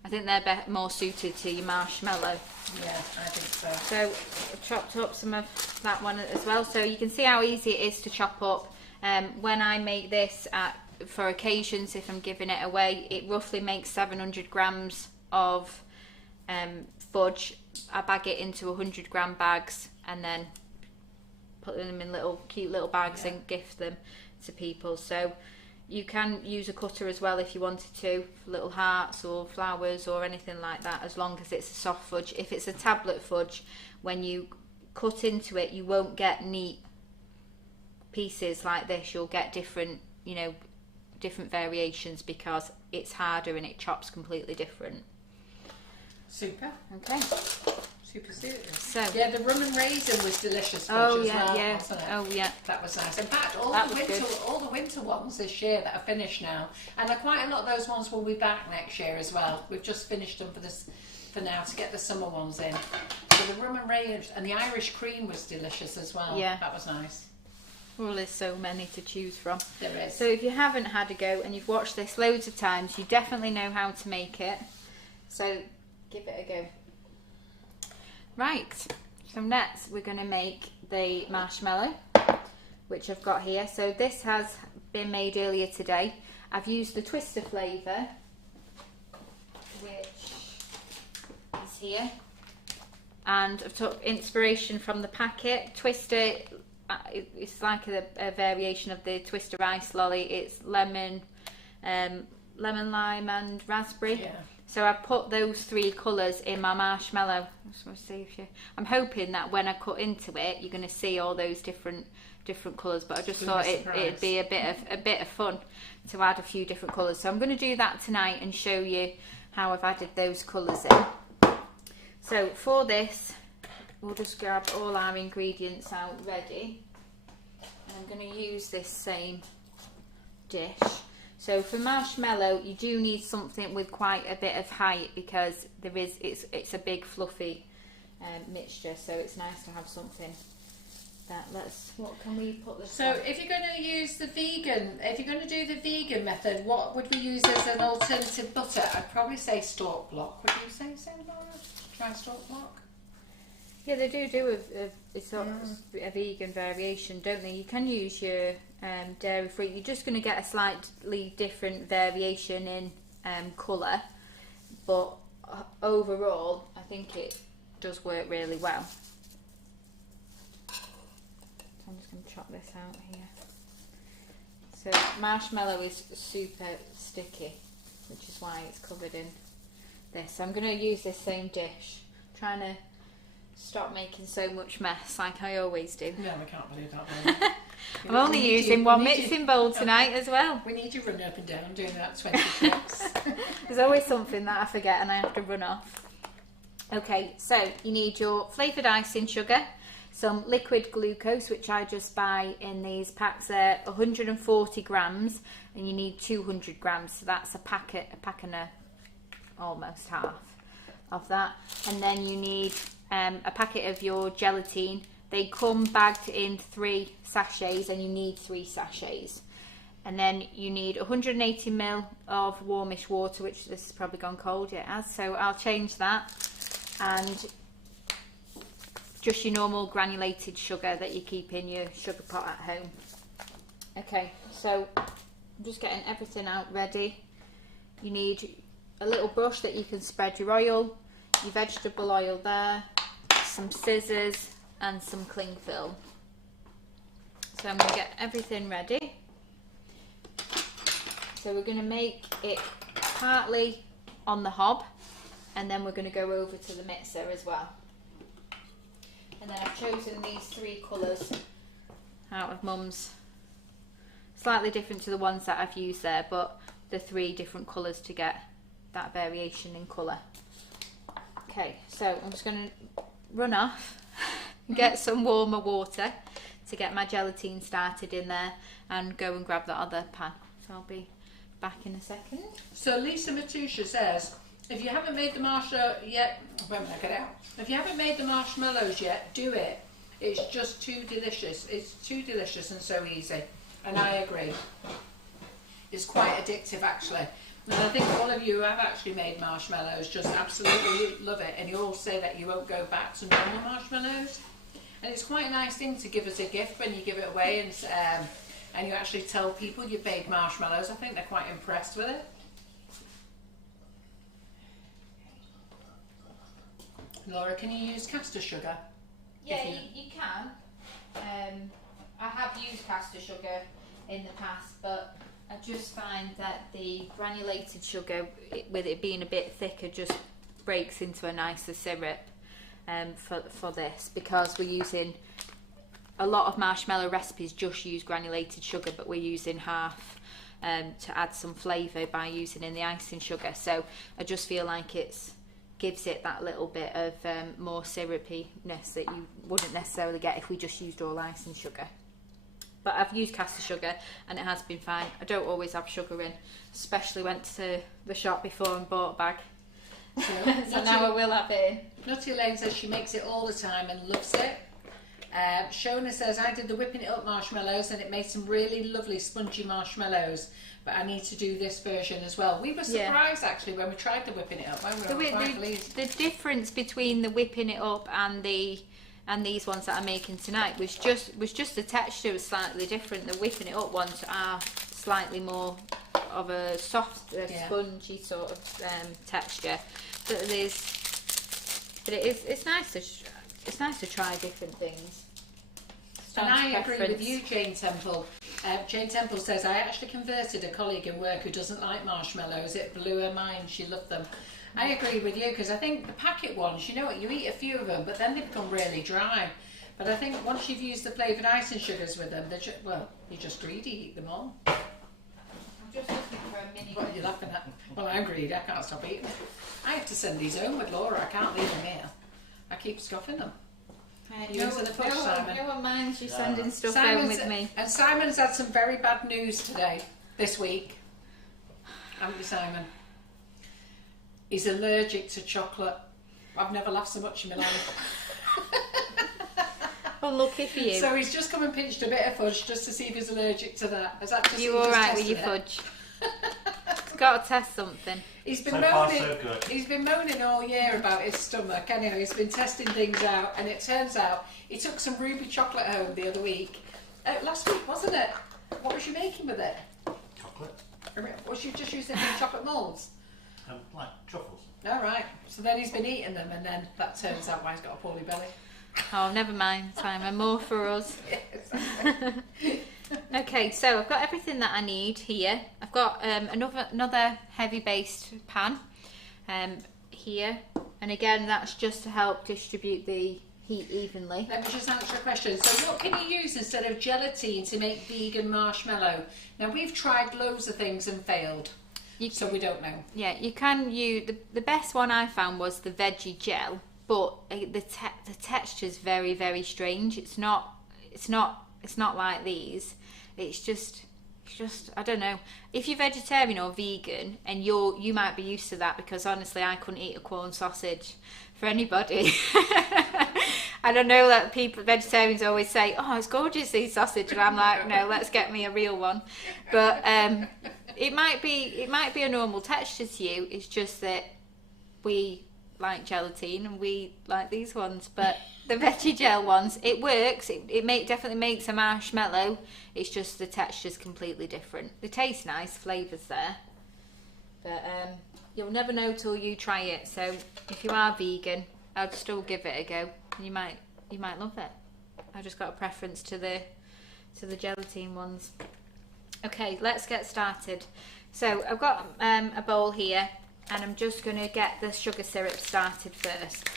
I think they're more suited to your marshmallow. Yeah, I think so. So I've chopped up some of that one as well. So you can see how easy it is to chop up. When I make this for occasions, if I'm giving it away, it roughly makes 700 grams of fudge. I bag it into 100 gram bags and then put them in cute little bags and gift them to people. So you can use a cutter as well if you wanted to, for little hearts or flowers or anything like that, as long as it's a soft fudge. If it's a tablet fudge, when you cut into it, you won't get neat pieces like this. You'll get different variations because it's harder and it chops completely different. Super. Okay. Super. So yeah, the rum and raisin was delicious fudge as well, wasn't it? Oh yeah. That was nice. In fact, all the winter ones this year that are finished now, and quite a lot of those ones will be back next year as well. We've just finished them for now to get the summer ones in. So the rum and raisin and the Irish cream was delicious as well. Yeah. That was nice. Well, there's so many to choose from. There is. So if you haven't had a go and you've watched this loads of times, you definitely know how to make it. So give it a go. Right, so next we're going to make the marshmallow, which I've got here. So this has been made earlier today. I've used the Twister flavour, which is here. And I've took inspiration from the packet. Twister, it's like a variation of the Twister ice lolly. It's lemon, lemon, lime and raspberry. Yeah. So I put those 3 colours in my marshmallow. Just want to see if you... I'm hoping that when I cut into it, you're going to see all those different colours. But I just thought it'd be a bit of fun to add a few different colours. So I'm going to do that tonight and show you how I've added those colours in. So for this, we'll just grab all our ingredients out ready. And I'm going to use this same dish. So for marshmallow, you do need something with quite a bit of height because it's a big fluffy mixture. So it's nice to have something that what can we put this So on? if you're going to use if you're going to do the vegan method, what would we use as an alternative butter? I'd probably say stork block. Would you say so, Laura? Try stork block? Yeah, they do a vegan variation, don't they? You can use your dairy free. You're just going to get a slightly different variation in colour, but overall, I think it does work really well. So I'm just going to chop this out here. So marshmallow is super sticky, which is why it's covered in this. So I'm going to use this same dish, trying to stop making so much mess like I always do. No, I can't believe that. I'm only using one mixing bowl tonight as well. We need you running up and down doing that 20 tricks. There's always something that I forget and I have to run off. Okay, so you need your flavoured icing sugar, some liquid glucose, which I just buy in these packs. They're 140 grams and you need 200 grams, so that's a pack and almost half of that. And then you need a packet of your gelatine. They come bagged in 3 sachets and you need 3 sachets. And then you need 180 ml of warmish water, which this has probably gone cold, it has, so I'll change that. And just your normal granulated sugar that you keep in your sugar pot at home. Okay, so I'm just getting everything out ready. You need a little brush that you can spread your oil, your vegetable oil there, some scissors and some cling film. So I'm going to get everything ready. So we're going to make it partly on the hob and then we're going to go over to the mixer as well. And then I've chosen these 3 colours out of Mum's. Slightly different to the ones that I've used there, but the 3 different colours to get that variation in colour. Okay, so I'm just going to run off and get some warmer water to get my gelatine started in there and go and grab that other pan. So I'll be back in a second. So Lisa Matusha says, if you haven't made the marshmallow yet, wait a minute, get it out. If you haven't made the marshmallows yet, do it. It's just too delicious. It's too delicious and so easy. And I agree. It's quite addictive actually. And I think all of you who have actually made marshmallows just absolutely love it. And you all say that you won't go back to normal marshmallows. And it's quite a nice thing to give as a gift when you give it away and you actually tell people you've made marshmallows. I think they're quite impressed with it. Laura, can you use caster sugar? Yeah, you can. I have used caster sugar in the past, but I just find that the granulated sugar, with it being a bit thicker, just breaks into a nicer syrup for this, because we're using a lot of marshmallow recipes just use granulated sugar, but we're using half to add some flavour by using in the icing sugar. So I just feel like gives it that little bit of more syrupiness that you wouldn't necessarily get if we just used all icing sugar. But I've used caster sugar and it has been fine. I don't always have sugar in, especially went to the shop before and bought a bag. So now I will have it in. Nutty Elaine says she makes it all the time and loves it. Shona says, I did the whipping it up marshmallows and it made some really lovely spongy marshmallows, but I need to do this version as well. We were surprised actually when we tried the whipping it up. We were quite pleased. The difference between the whipping it up and these ones that I'm making tonight was just the texture was slightly different. The whipping it up ones are slightly more of a soft, spongy sort of texture. But it's nice to try different things. And I agree with you, Jane Temple. Jane Temple says, I actually converted a colleague in work who doesn't like marshmallows. It blew her mind. She loved them. I agree with you, because I think the packet ones, you know what, you eat a few of them, but then they become really dry. But I think once you've used the flavoured icing sugars with them, they're well, you're just greedy, eat them all. I'm just looking for a mini. What are you laughing at? Well, I'm greedy, I can't stop eating them. I have to send these home with Laura, I can't leave them here. I keep scoffing them. No one minds you sending stuff home with me. And Simon's had some very bad news today, this week. Haven't you, Simon? He's allergic to chocolate. I've never laughed so much in my life. Unlucky for you. So he's just come and pinched a bit of fudge just to see if he's allergic to that. Is that just you all right with your fudge? Got to test something. He's been so moaning. far, so good. He's been moaning all year about his stomach. Anyway, he's been testing things out, and it turns out he took some ruby chocolate home the other week. Last week, wasn't it? What was you making with it? Chocolate. Was you just using it in chocolate moulds? Like truffles. All right. So then he's been eating them, and then that turns out why he's got a poorly belly. Oh, never mind, Simon. More for us. Yes. Okay, so I've got everything that I need here. I've got another heavy based pan here, and again that's just to help distribute the heat evenly. Let me just answer a question. So what can you use instead of gelatine to make vegan marshmallow? Now we've tried loads of things and failed, so we don't know. Yeah, you can use the best one I found was the veggie gel, but the texture's very, very strange. It's not like these. It's just I don't know. If you're vegetarian or vegan, and you might be used to that, because honestly I couldn't eat a corn sausage for anybody. And I know that vegetarians always say, oh, it's gorgeous, these sausage, and I'm like, no, let's get me a real one. But it might be a normal texture to you. It's just that we like gelatine and we like these ones. But the veggie gel ones, it works. It definitely makes a marshmallow. It's just the texture's completely different. They taste nice, flavours there, but you'll never know till you try it. So if you are vegan, I'd still give it a go. You might love it. I just got a preference to the gelatine ones. Okay, let's get started. So I've got a bowl here, and I'm just going to get the sugar syrup started first.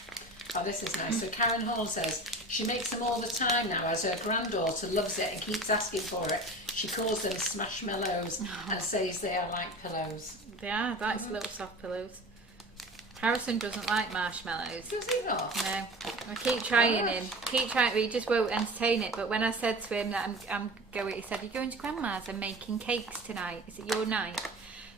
Oh, this is nice. So Karen Horn says she makes them all the time now, as her granddaughter loves it and keeps asking for it. She calls them smashmallows and says they are like pillows. They are. That's little soft pillows. Harrison doesn't like marshmallows. Does he not? No. I keep trying him. But he just won't entertain it. But when I said to him that I'm going, he said, "You're going to Grandma's and making cakes tonight. Is it your night?"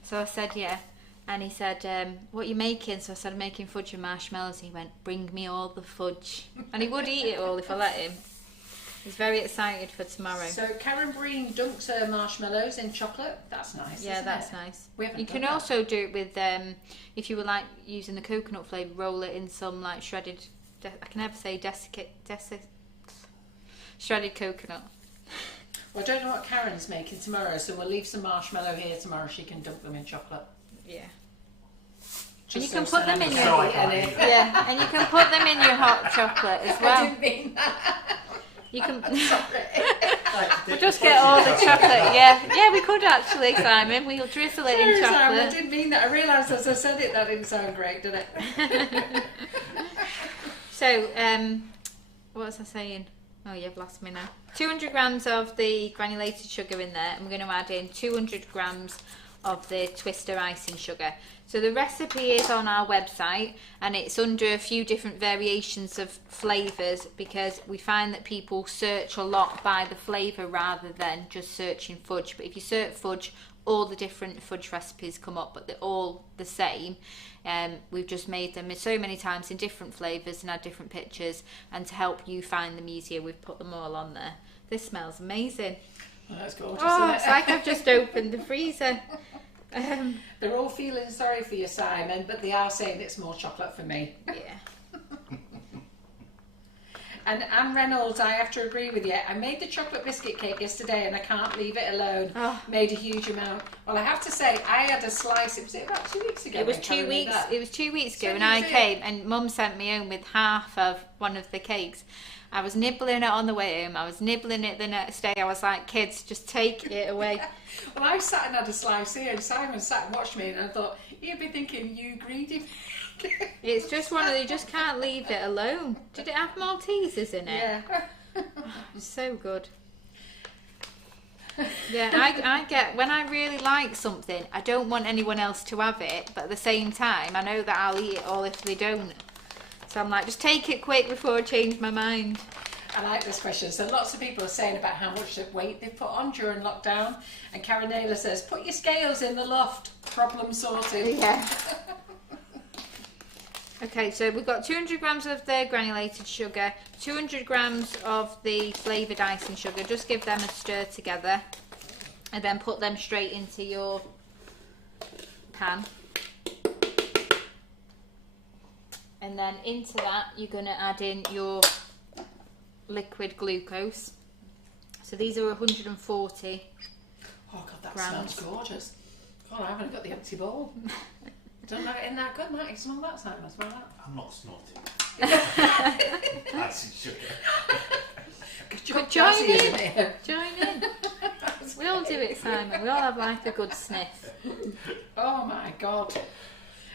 So I said, "Yeah." And he said, "What are you making?" So I said, "I'm making fudge and marshmallows." And he went, "Bring me all the fudge." And he would eat it all if I let him. He's very excited for tomorrow. So Karen Breen dunks her marshmallows in chocolate. That's nice. Yeah, isn't that's it? nice. You can also do it with, if you were like using the coconut flavour, roll it in some like shredded, I can never say shredded coconut. Well, I don't know what Karen's making tomorrow, so we'll leave some marshmallow here tomorrow. She can dunk them in chocolate. Yeah. Just and you can put them in your yeah, and you can put them in your hot chocolate as well. I didn't mean that. You can we'll just get all the chocolate. Yeah, we could actually, Simon. We'll drizzle it in chocolate. Simon, I didn't mean that. I realised as I said it that didn't sound great, did it? So, what was I saying? Oh, you've lost me now. 200 grams of the granulated sugar in there. I'm going to add in 200 grams of the twister icing sugar. So the recipe is on our website, and it's under a few different variations of flavours, because we find that people search a lot by the flavour rather than just searching fudge. But if you search fudge, all the different fudge recipes come up, but they're all the same. We've just made them so many times in different flavours and had different pictures, and to help you find them easier, we've put them all on there. This smells amazing. Oh, that's gorgeous. Oh, it's like I've just opened the freezer. They're all feeling sorry for you, Simon, but they are saying it's more chocolate for me. Yeah. And Anne Reynolds, I have to agree with you. I made the chocolate biscuit cake yesterday and I can't leave it alone. Oh. Made a huge amount. Well, I have to say, I had a slice. Was it about 2 weeks ago? It was 2 weeks. It was 2 weeks ago, and I came, and Mum sent me home with half of one of the cakes. I was nibbling it on the way home. I was nibbling it the next day. I was like, kids, just take it away. Well, I sat and had a slice here, and Simon sat and watched me, and I thought, you'd be thinking, you greedy. It's just one of you just can't leave it alone. Did it have Maltesers in it? Yeah. It's so good. Yeah, I get, when I really like something, I don't want anyone else to have it, but at the same time, I know that I'll eat it all if they don't. So I'm like, just take it quick before I change my mind. I like this question. So lots of people are saying about how much weight they've put on during lockdown. And Karen Naylor says, put your scales in the loft. Problem sorted. Yeah. Okay, so we've got 200 grams of the granulated sugar, 200 grams of the flavoured icing sugar. Just give them a stir together and then put them straight into your pan. And then into that, you're going to add in your liquid glucose. So these are 140 Oh, God, that grams. smells gorgeous. God, I haven't got the empty bowl. Don't know it in that good, Matt. You smell that, Simon? Smell that? I'm not snorting. Icing sugar. But join Jazzy, in. isn't it? Join in. We all do it, Simon. We all have like a good sniff. Oh, my God.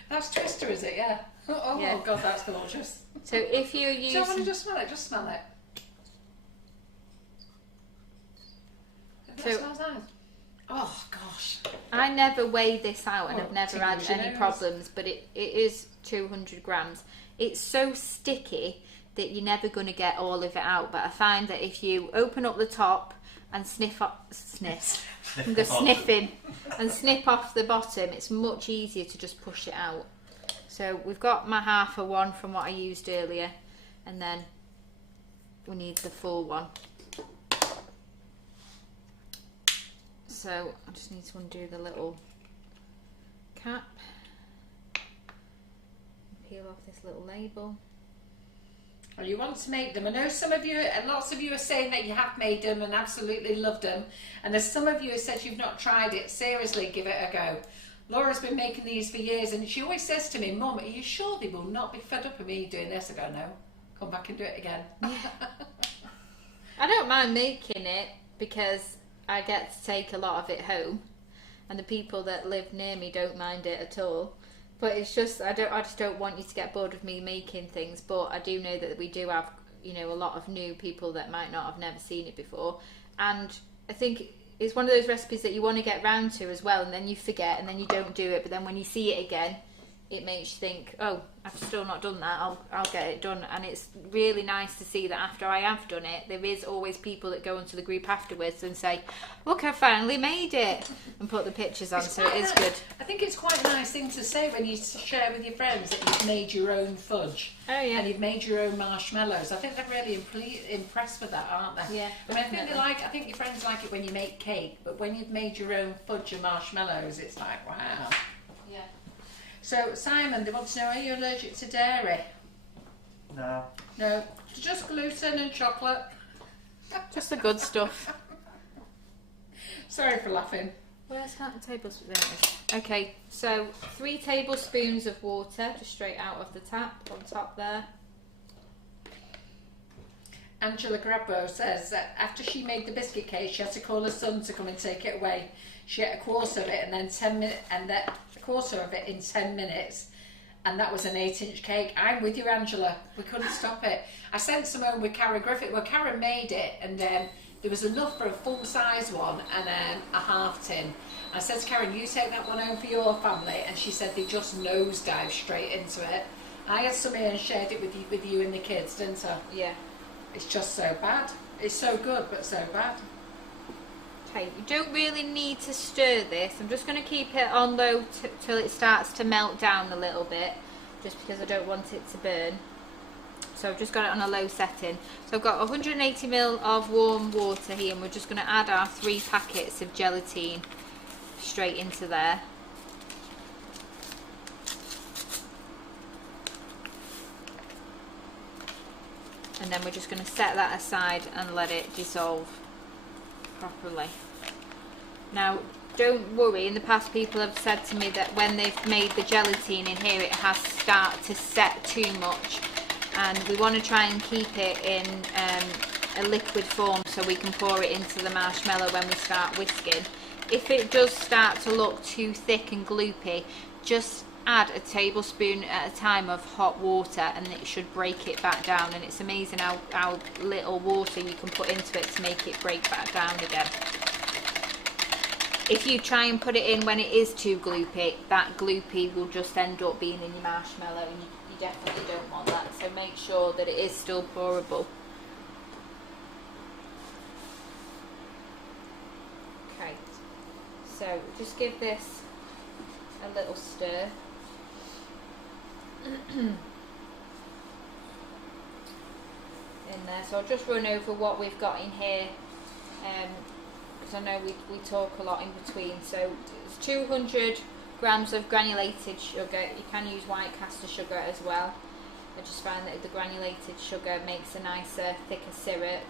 That's Twister, is it? Yeah. Oh, Yeah. God, that's gorgeous. So if you're Do you want to using... just smell it? Just smell it. That So- smells nice. Oh, gosh. I never weigh this out and Oh, I've never tickle had your any nose. problems, but it is 200 grams. It's so sticky that you're never going to get all of it out, but I find that if you open up the top and sniff the sniffing and snip off the bottom, it's much easier to just push it out. So we've got my half of one from what I used earlier, and then we need the full one. So I just need to undo the little cap, peel off this little label. Well, you want to make them. I know some of you, and lots of you are saying that you have made them and absolutely loved them. And there's some of you who said you've not tried it. Seriously, give it a go. Laura's been making these for years, and she always says to me, Mum, are you sure they will not be fed up with me doing this? I go, no, come back and do it again. I don't mind making it because I get to take a lot of it home, and the people that live near me don't mind it at all. But it's just I just don't want you to get bored of me making things. But I do know that we do have, you know, a lot of new people that might not have never seen it before, and I think it's one of those recipes that you want to get round to as well, and then you forget, and then you don't do it. But then when you see it again, it makes you think, oh, I've still not done that, I'll get it done. And it's really nice to see that after I have done it, there is always people that go into the group afterwards and say, look, I finally made it, and put the pictures on. So it is good. I think it's quite a nice thing to say when you share with your friends that you've made your own fudge. Oh yeah. And you've made your own marshmallows. I think they're really impressed with that, aren't they? Yeah, I mean, I think definitely. I think your friends like it when you make cake, but when you've made your own fudge and marshmallows, it's like, wow. Yeah. So, Simon, they want to know, are you allergic to dairy? No. No, just gluten and chocolate. Just the good stuff. Sorry for laughing. Where's that tablespoon? There it is. Okay, so 3 tablespoons of water, just straight out of the tap on top there. Angela Grabbo says that after she made the biscuit cake, she had to call her son to come and take it away. She ate a quarter of it and then 10 minutes, and that a quarter of it in 10 minutes, and that was an 8-inch cake. I'm with you, Angela. We couldn't stop it. I sent some home with Karen Griffith. Well, Karen made it, and there was enough for a full-size one and a half tin. I said to Karen, you take that one home for your family, and she said they just nosedive straight into it. I had some here and shared it with you and the kids, didn't I? Yeah. It's just so bad. It's so good, but so bad. Okay, you don't really need to stir this. I'm just going to keep it on low till it starts to melt down a little bit, just because I don't want it to burn. So I've just got it on a low setting. So I've got 180 ml of warm water here, and we're just going to add our 3 packets of gelatine straight into there. and then we're just going to set that aside and let it dissolve properly. Now don't worry, in the past people have said to me that when they've made the gelatine in here it has started to set too much, and we want to try and keep it in a liquid form so we can pour it into the marshmallow when we start whisking. If it does start to look too thick and gloopy, just add a tablespoon at a time of hot water and it should break it back down, and it's amazing how little water you can put into it to make it break back down again. If you try and put it in when it is too gloopy, that gloopy will just end up being in your marshmallow, and you definitely don't want that, so make sure that it is still pourable. Okay, so just give this a little stir. In there, so I'll just run over what we've got in here, because I know we talk a lot in between. So it's 200 grams of granulated sugar. You can use white caster sugar as well. I just find that the granulated sugar makes a nicer, thicker syrup.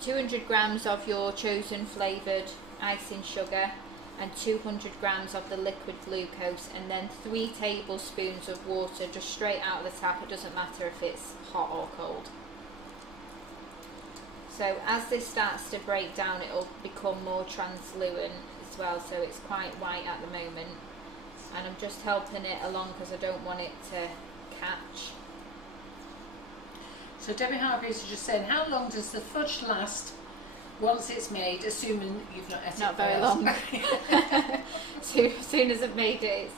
200 grams of your chosen flavoured icing sugar, and 200 grams of the liquid glucose, and then 3 tablespoons of water just straight out of the tap. It doesn't matter if it's hot or cold. So as this starts to break down, it'll become more translucent as well, so it's quite white at the moment, and I'm just helping it along because I don't want it to catch. So Debbie Hargreaves is just saying, how long does the fudge last once it's made, assuming you've not ate it? Not very long. So as soon as I've made it,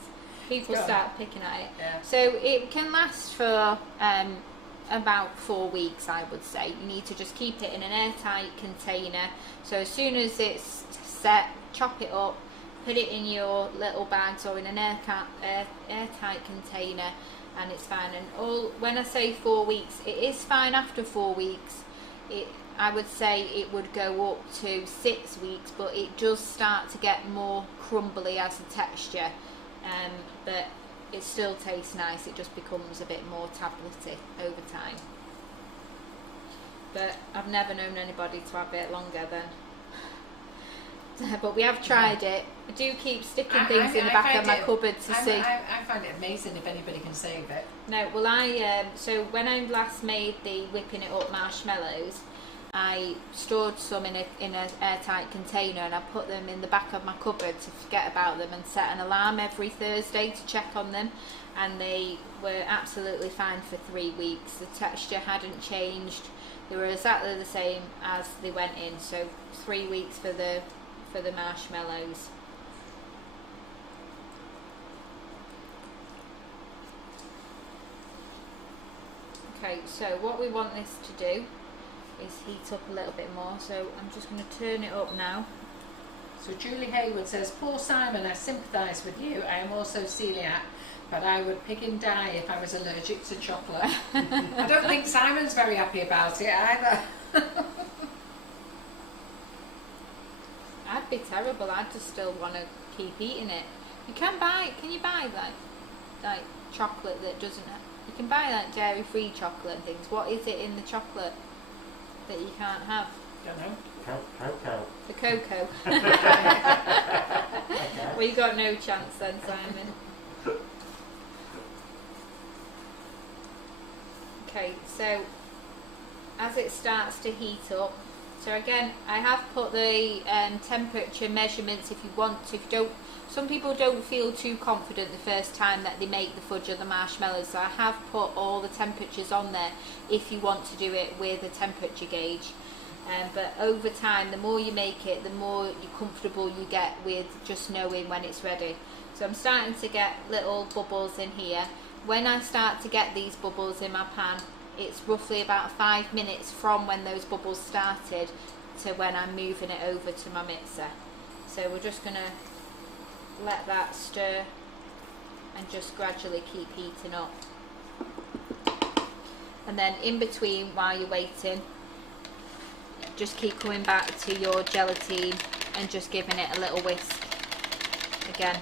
people start picking at it. Yeah. So it can last for about 4 weeks, I would say. You need to just keep it in an airtight container. So as soon as it's set, chop it up, put it in your little bags or in an airtight container, and it's fine. And when I say 4 weeks, it is fine after 4 weeks. I would say it would go up to 6 weeks, but it does start to get more crumbly as a texture, but it still tastes nice. It just becomes a bit more tablety over time. But I've never known anybody to have it longer than. But we have tried it. I do keep sticking things in the back of my cupboard to see. I find it amazing if anybody can save it. No, well so when I last made the whipping it up marshmallows, I stored some in a airtight container, and I put them in the back of my cupboard to forget about them, and set an alarm every Thursday to check on them, and they were absolutely fine for 3 weeks. The texture hadn't changed. They were exactly the same as they went in. So 3 weeks for the marshmallows. Okay, so what we want this to do is heat up a little bit more, so I'm just going to turn it up now. So Julie Hayward says, poor Simon, I sympathise with you. I am also celiac, but I would pig and die if I was allergic to chocolate. I don't think Simon's very happy about it either. I'd be terrible. I'd just still want to keep eating it. Can you buy like chocolate that doesn't have, you can buy like dairy-free chocolate and things. What is it in the chocolate that you can't have? Don't know. Cocoa. The cocoa. Well, you got no chance then, Simon. Okay, so as it starts to heat up, so again, I have put the temperature measurements if you want to. If you don't, some people don't feel too confident the first time that they make the fudge or the marshmallows, so I have put all the temperatures on there if you want to do it with a temperature gauge. But over time, the more you make it, the more comfortable you get with just knowing when it's ready. So I'm starting to get little bubbles in here. When I start to get these bubbles in my pan, it's roughly about 5 minutes from when those bubbles started to when I'm moving it over to my mixer. So we're just going to let that stir and just gradually keep heating up. And then in between, while you're waiting, just keep coming back to your gelatine and just giving it a little whisk again.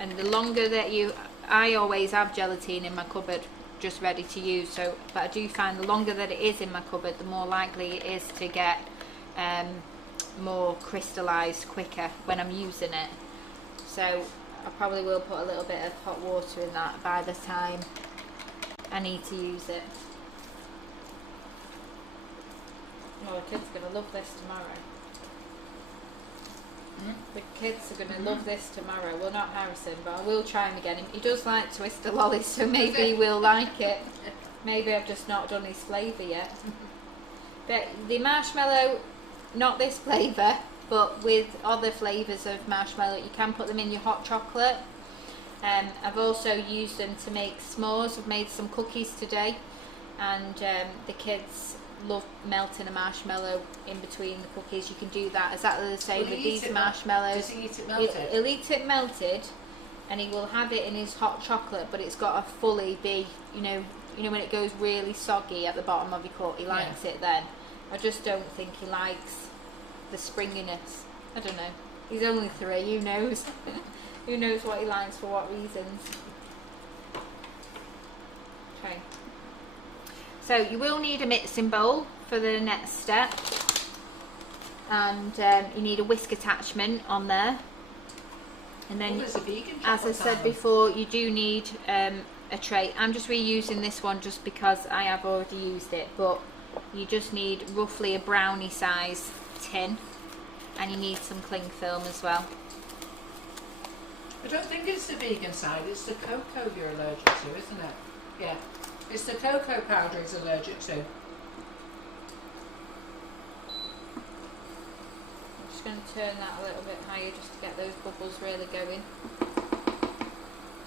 And the longer that you I always have gelatine in my cupboard just ready to use, so but I do find the longer that it is in my cupboard, the more likely it is to get more crystallized quicker when I'm using it. So I probably will put a little bit of hot water in that by the time I need to use it. Oh, the kids are going to love this tomorrow. The kids are going to love this tomorrow. Well, not Harrison, but I will try him again. He does like Twister lollies, so maybe he will like it. Maybe I've just not done his flavour yet. But the marshmallow, not this flavour, but with other flavours of marshmallow, you can put them in your hot chocolate. I've also used them to make s'mores. I've made some cookies today, and the kids love melting a marshmallow in between the cookies. You can do that exactly the same with these marshmallows. Does he eat it melted? He'll eat it melted, and he will have it in his hot chocolate, but it's got to fully be, you know when it goes really soggy at the bottom of your cup, he likes it then. I just don't think he likes the springiness. I don't know. He's only 3, who knows? Who knows what he likes for what reasons. Okay. So you will need a mixing bowl for the next step, and you need a whisk attachment on there, and then there's a vegan as I said before, you do need a tray. I'm just reusing this one just because I have already used it, but you just need roughly a brownie size tin, and you need some cling film as well. I don't think it's the vegan side, it's the cocoa you're allergic to, isn't it? Yeah. It's the cocoa powder he's allergic to. I'm just going to turn that a little bit higher just to get those bubbles really going.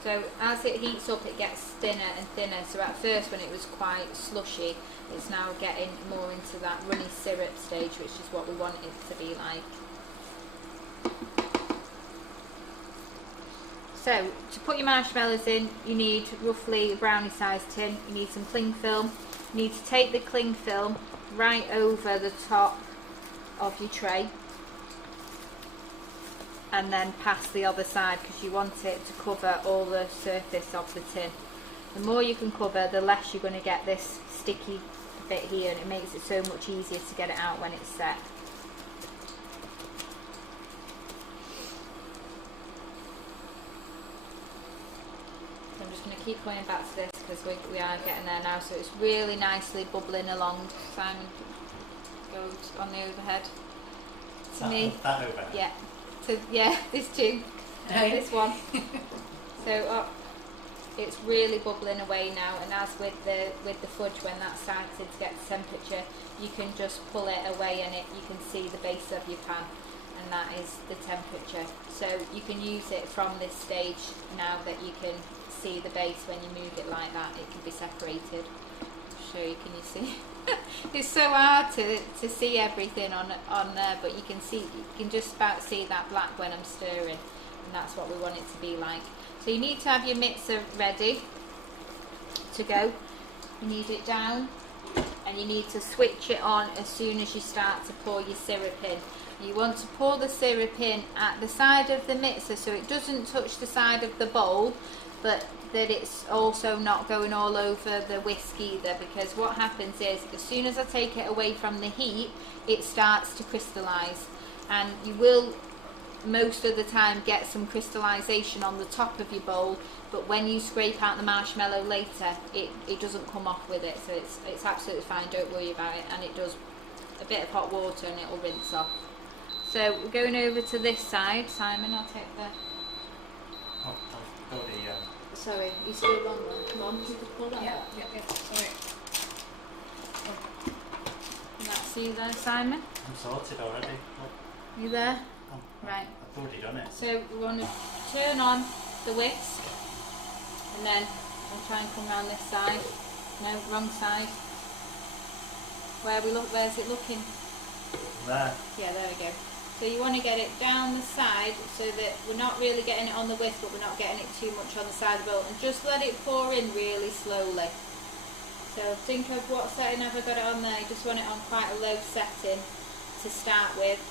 So as it heats up, it gets thinner and thinner. So at first, when it was quite slushy, it's now getting more into that runny syrup stage, which is what we want it to be like. So to put your marshmallows in, you need roughly a brownie sized tin. You need some cling film. You need to take the cling film right over the top of your tray, and then pass the other side, because you want it to cover all the surface of the tin. The more you can cover, the less you're going to get this sticky bit here, and it makes it so much easier to get it out when it's set. I'm just going to keep going back to this because we are getting there now. So it's really nicely bubbling along. Simon, goes on the overhead. To me, that overhead? Yeah. Yeah, this too. This one. So it's really bubbling away now, and as with the fudge, when that's started to get the temperature, you can just pull it away, and you can see the base of your pan, and that is the temperature. So you can use it from this stage now that you can see the base. When you move it like that, it can be separated. I'll show you. Can you see? It's so hard to see everything on there, but you can just about see that black when I'm stirring, and that's what we want it to be like. So you need to have your mixer ready to go. You need it down, and you need to switch it on as soon as you start to pour your syrup in. You want to pour the syrup in at the side of the mixer so it doesn't touch the side of the bowl, but that it's also not going all over the whisk either, because what happens is as soon as I take it away from the heat, it starts to crystallise, and you will most of the time get some crystallization on the top of your bowl, but when you scrape out the marshmallow later, it doesn't come off with it, so it's absolutely fine, don't worry about it. And it does a bit of hot water and it'll rinse off. So we're going over to this side. Simon, I'll take the... Oh, I've got the... Sorry, you still wrong one. Come on, you can pull that up. Yeah. Sorry. And that's you there, Simon? I'm sorted already. Look. You there? Oh, Right. I've already done it. So we want to turn on the whisk, and then I'll try and come around this side. No, wrong side. Where's it looking? There. Yeah, there we go. So you want to get it down the side so that we're not really getting it on the whisk, but we're not getting it too much on the side of the bowl, and just let it pour in really slowly. So think of what setting have I got it on there. You just want it on quite a low setting to start with.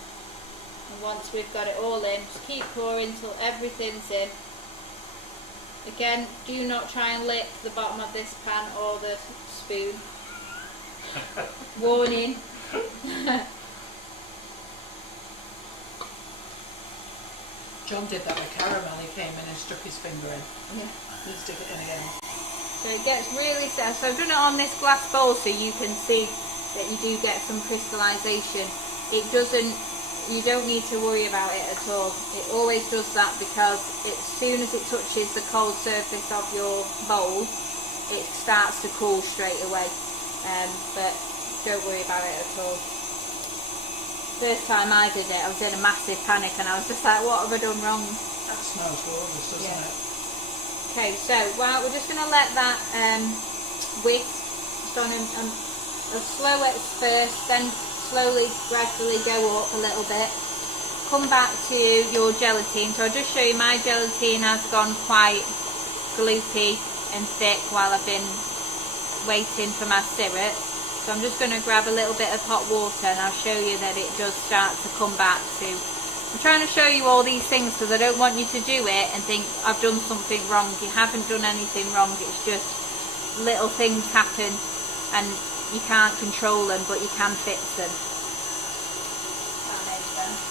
And once we've got it all in, just keep pouring till everything's in. Again, do not try and lick the bottom of this pan or the spoon. Warning. John did that with caramel. He came in and stuck his finger in. Yeah. And stick it in again. So it gets really set. So I've done it on this glass bowl so you can see that you do get some crystallization. It doesn't, you don't need to worry about it at all. It always does that because as soon as it touches the cold surface of your bowl, it starts to cool straight away. But don't worry about it at all. First time I did it, I was in a massive panic and I was just like, what have I done wrong? That smells gorgeous, doesn't it? Okay, so well, we're just going to let that whisk just on a slow at first, then slowly, gradually go up a little bit. Come back to your gelatine. So I'll just show you my gelatine has gone quite gloopy and thick while I've been waiting for my syrup. So I'm just going to grab a little bit of hot water and I'll show you that it does start to come back to. I'm trying to show you all these things because I don't want you to do it and think I've done something wrong. You haven't done anything wrong, it's just little things happen and you can't control them, but you can fix them. That makes sense.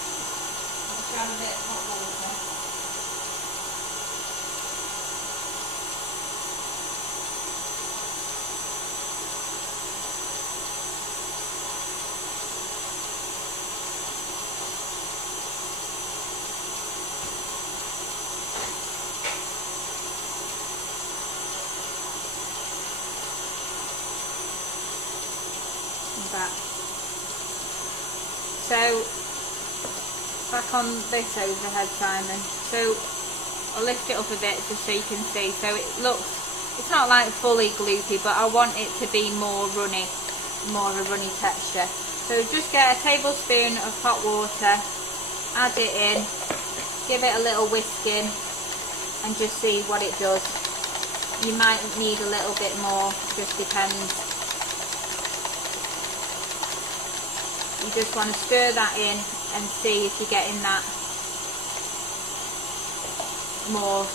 I'll grab a bit of hot water. Back. So back on this overhead, Simon. So I'll lift it up a bit just so you can see. So it looks, it's not like fully gloopy, but I want it to be more runny, more of a runny texture. So just get a tablespoon of hot water, add it in, give it a little whisking and just see what it does. You might need a little bit more, just depends. You just want to stir that in and see if you're getting that more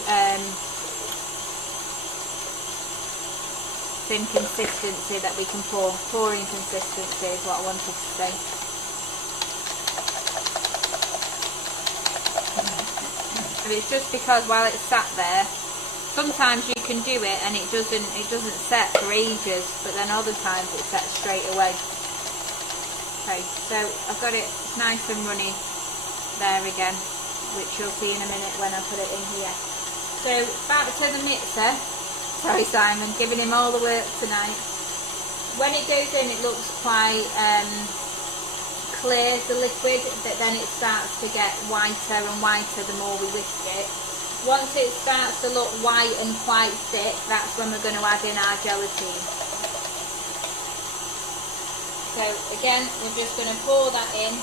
thin consistency that we can pour. Pouring consistency is what I wanted to say. And it's just because while it's sat there, sometimes you can do it and it doesn't set for ages, but then other times it sets straight away. Okay, so I've got it nice and runny there again, which you'll see in a minute when I put it in here. So back to the mixer. Sorry Simon, giving him all the work tonight. When it goes in it looks quite clear, the liquid, but then it starts to get whiter and whiter the more we whisk it. Once it starts to look white and quite thick, that's when we're going to add in our gelatine. So again, we're just going to pour that in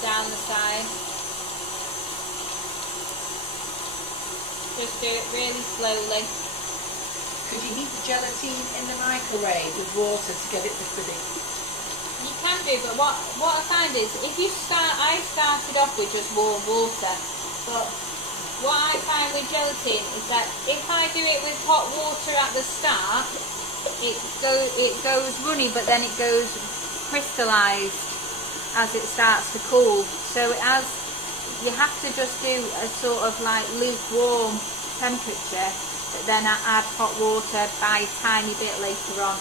down the side. Just do it really slowly. Could you heat the gelatine in the microwave with water to get it liquidy? You can do, but what I find is if you I started off with just warm water, but what I find with gelatine is that if I do it with hot water at the start, it goes runny, but then it goes crystallized as it starts to cool. So you have to just do a sort of like lukewarm temperature, but then I add hot water by a tiny bit later on.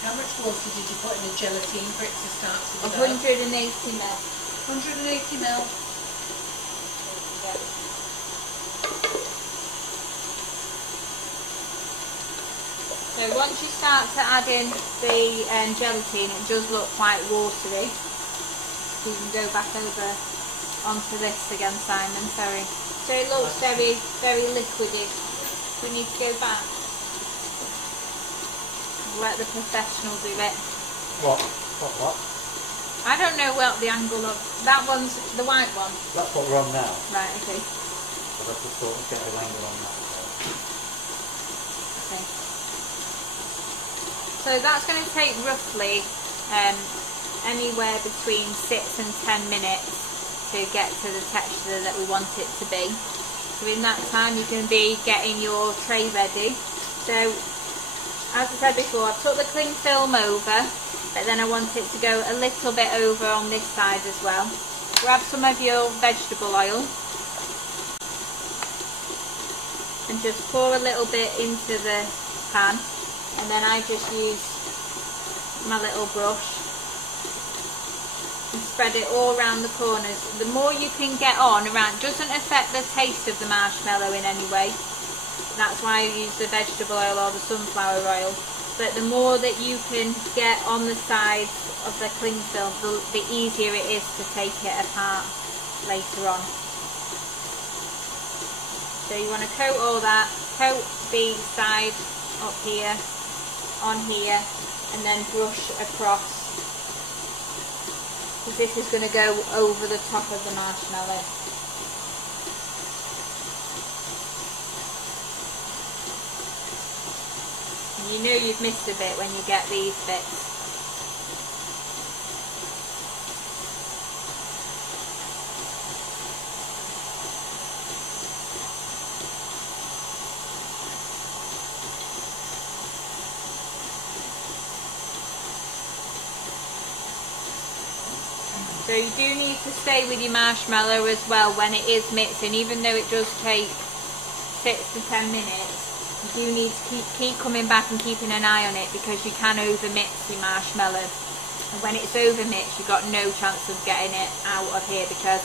How much water did you put in the gelatine for it to start to develop? 180 ml. 180 ml. So once you start to add in the gelatine, it does look quite watery. You can go back over onto this again, Simon, sorry. So it looks very, very liquidy. We need to go back. Let the professional do it. What? I don't know what the angle of... That one's the white one. That's what we're on now. Right, okay. But I just thought I'd get the angle on that. Okay. So that's going to take roughly anywhere between 6 and 10 minutes to get to the texture that we want it to be. So in that time you can be getting your tray ready. So as I said before, I've took the cling film over, but then I want it to go a little bit over on this side as well. Grab some of your vegetable oil and just pour a little bit into the pan, and then I just use my little brush and spread it all around the corners. The more you can get on around, doesn't affect the taste of the marshmallow in any way. That's why I use the vegetable oil or the sunflower oil. But the more that you can get on the sides of the cling film, the easier it is to take it apart later on. So you want to coat all that, coat the side up here, on here, and then brush across, because this is going to go over the top of the marshmallow. And you know you've missed a bit when you get these bits. So you do need to stay with your marshmallow as well when it is mixing, even though it does take 6 to 10 minutes. You do need to keep coming back and keeping an eye on it, because you can over mix your marshmallow. And when it's over mixed, you've got no chance of getting it out of here, because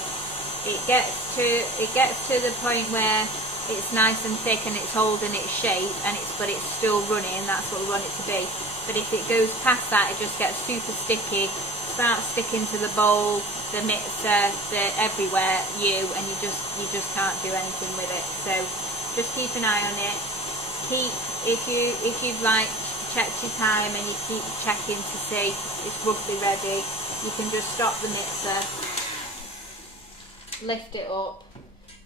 it gets to the point where it's nice and thick and it's holding its shape, and but it's still running. That's what we want it to be. But if it goes past that, it just gets super sticky. Start sticking to the bowl, the mixer, everywhere, and you just can't do anything with it. So just keep an eye on it. If you've like checked your time and you keep checking to see it's roughly ready, you can just stop the mixer, lift it up,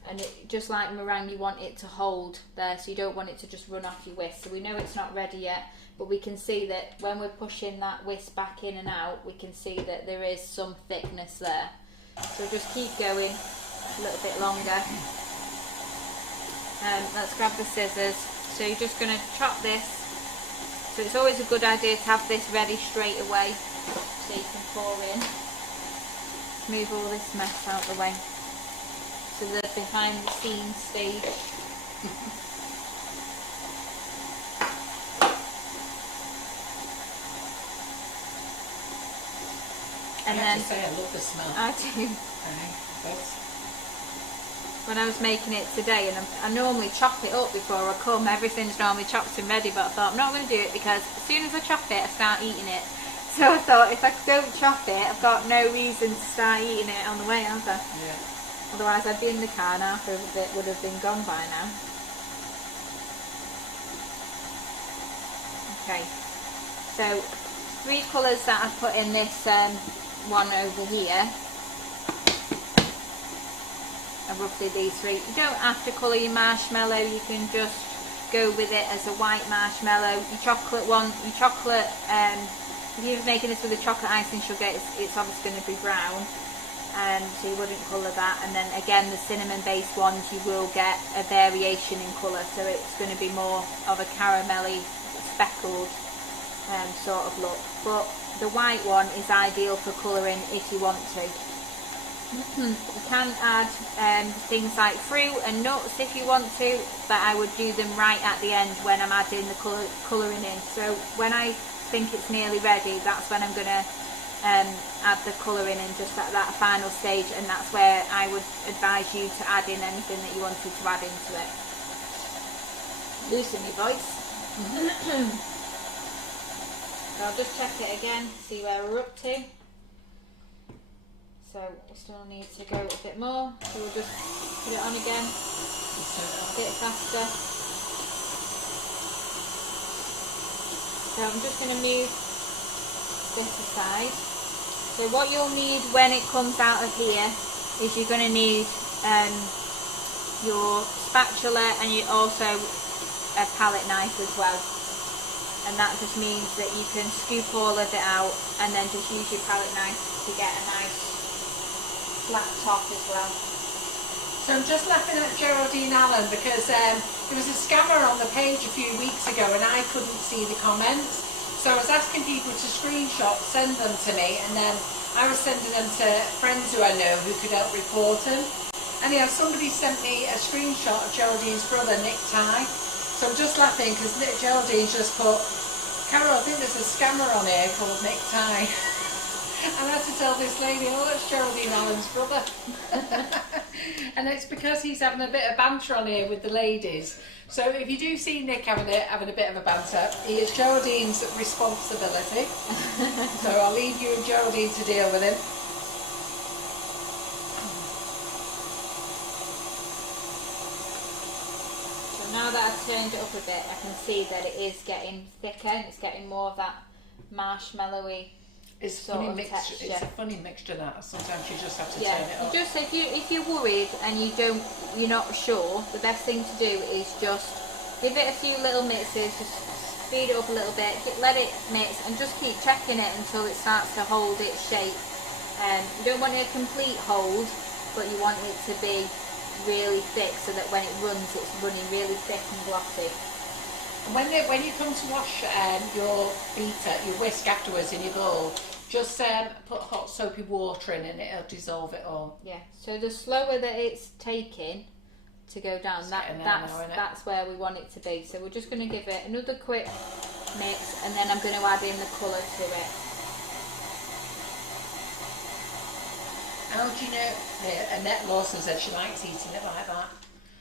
and just like meringue, you want it to hold there, so you don't want it to just run off your whisk. So we know it's not ready yet, but we can see that when we're pushing that whisk back in and out, we can see that there is some thickness there. So just keep going a little bit longer. Let's grab the scissors. So you're just going to chop this. So it's always a good idea to have this ready straight away, so you can pour in. Move all this mess out the way. So the behind the scenes stage. And I then have to say I love the smell. I do. That's When I was making it today, and I normally chop it up before I come, everything's normally chopped and ready, but I thought I'm not going to do it, because as soon as I chop it I start eating it. So I thought if I don't chop it, I've got no reason to start eating it on the way, have I? yeah. Otherwise I'd be in the car and half of it would have been gone by now. Okay, so 3 colours that I've put in this one over here are roughly these 3. You don't have to colour your marshmallow, you can just go with it as a white marshmallow. Your chocolate one, if you're making this with a chocolate icing sugar, it's obviously going to be brown, so you wouldn't colour that. And then again, the cinnamon based ones, you will get a variation in colour, so it's going to be more of a caramelly, speckled sort of look. But the white one is ideal for colouring if you want to. You can add things like fruit and nuts if you want to, but I would do them right at the end when I'm adding the colouring in. So when I think it's nearly ready, that's when I'm going to add the colouring in, just at that final stage, and that's where I would advise you to add in anything that you wanted to add into it. Loosen your voice. So I'll just check it again, see where we're up to. So we still need to go a bit more, so we'll just put it on again, a bit faster. So I'm just going to move this aside. So what you'll need when it comes out of here is you're going to need your spatula, and you also a palette knife as well. And that just means that you can scoop all of it out and then just use your palette knife to get a nice flat top as well. So I'm just laughing at Geraldine Allen because there was a scammer on the page a few weeks ago and I couldn't see the comments. So I was asking people to screenshot, send them to me, and then I was sending them to friends who I know who could help report them. Anyhow, somebody sent me a screenshot of Geraldine's brother, Nick Ty. So I'm just laughing because Geraldine's just put, Carol, I think there's a scammer on here called Nick Ty. And I had to tell this lady, oh, that's Geraldine Allen's brother. And it's because he's having a bit of banter on here with the ladies. So if you do see Nick having a bit of a banter, he is Geraldine's responsibility. So I'll leave you and Geraldine to deal with him. So now that I've turned it up a bit, I can see that it is getting thicker and it's getting more of that marshmallowy It's sort of mixture. texture. It's a funny mixture that sometimes you just have to Yeah, turn it up. just if you're worried and you're not sure, the best thing to do is just give it a few little mixes, just speed it up a little bit, let it mix, and just keep checking it until it starts to hold its shape. You don't want a complete hold, but you want it to be really thick so that when it runs, it's running really thick and glossy. When you come to wash your beater, your whisk afterwards in your bowl, just put hot soapy water in and it'll dissolve it all. Yeah. So the slower that it's taking to go down, that's where we want it to be. So we're just going to give it another quick mix, and then I'm going to add in the colour to it. How do you know? Annette Lawson said she likes eating it like that.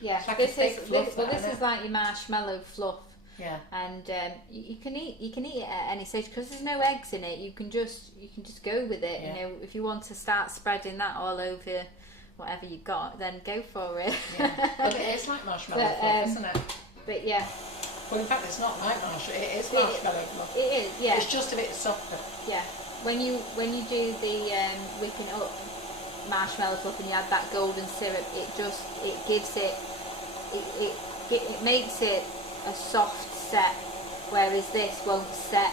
Yeah. It's like This a thick is fluff, this is like your marshmallow fluff. Yeah. And you can eat it at any stage because there's no eggs in it. You can just go with it. Yeah. You know, if you want to start spreading that all over whatever you got, then go for it. Yeah. But it is like marshmallow fluff, isn't it? But yeah. Well, in fact, it's not like marshmallow. It is marshmallow fluff. It is. Yeah. It's just a bit softer. Yeah. When you do the whipping up marshmallow fluff and you add that golden syrup, it makes it a soft set, whereas this won't set.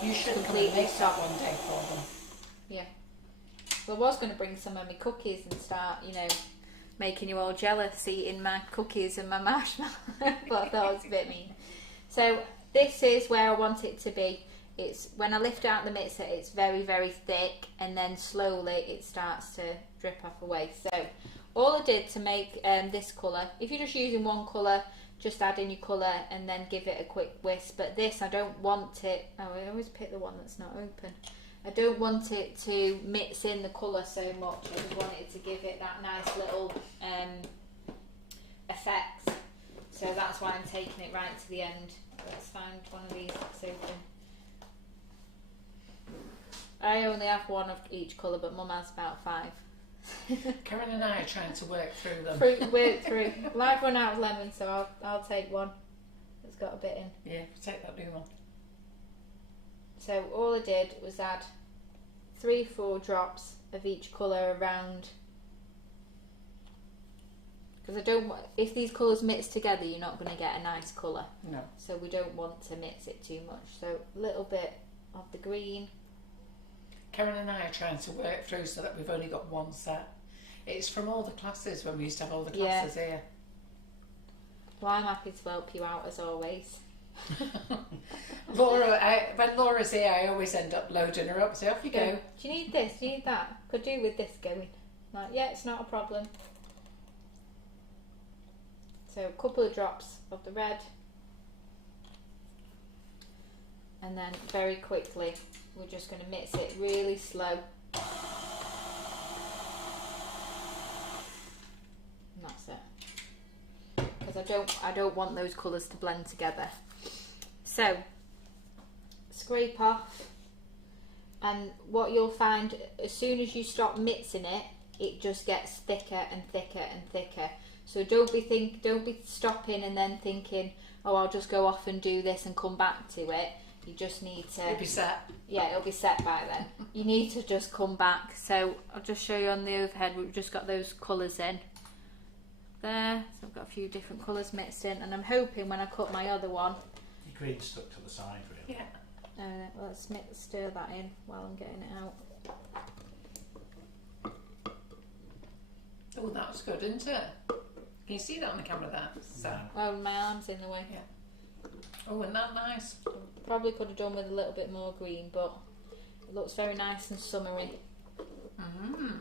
You should completely come and make that soft. one day for them. Yeah. Well, I was going to bring some of my cookies and start, making you all jealous eating my cookies and my marshmallow, but I thought it was a bit mean. So this is where I want it to be. It's when I lift out the mixer, it's very, very thick, and then slowly it starts to drip off away. So all I did to make this colour, if you're just using one colour, just add in your colour and then give it a quick whisk. But this, I don't want it, I always pick the one that's not open. I don't want it to mix in the colour so much. I just want it to give it that nice little effect. So that's why I'm taking it right to the end. Let's find one of these that's open. I only have one of each colour, but Mum has about 5. Karen and I are trying to work through them. Work through. Well, I've run out of lemon, so I'll take one that's got a bit in. Yeah, take that new one. So all I did was add 3-4 drops of each colour around, because I don't want, if these colours mix together, you're not going to get a nice colour. No. So we don't want to mix it too much. So a little bit of the green. Karen and I are trying to work through so that we've only got one set. It's from all the classes when we used to have all the classes here. Well, I'm happy to help you out as always. Laura, when Laura's here, I always end up loading her up. So off you go. Do you need this? Do you need that? Could do with this going. Like, yeah, it's not a problem. So a couple of drops of the red, and then very quickly we're just going to mix it really slow. And that's it. Because I don't want those colours to blend together. So scrape off, and what you'll find as soon as you stop mixing it, it just gets thicker and thicker and thicker. So don't be stopping and then thinking, oh, I'll just go off and do this and come back to it. You just need to... It'll be set. Yeah, it'll be set by then. You need to just come back. So I'll just show you on the overhead, we've just got those colours in. There, so I've got a few different colours mixed in, and I'm hoping when I cut my other one... Your green's stuck to the side, really. Yeah. Let's stir that in while I'm getting it out. Oh, that's good, isn't it? Can you see that on the camera there? So, Oh, my arm's in the way. yeah. Oh, isn't that nice? Probably could have done with a little bit more green, but it looks very nice and summery. Mm.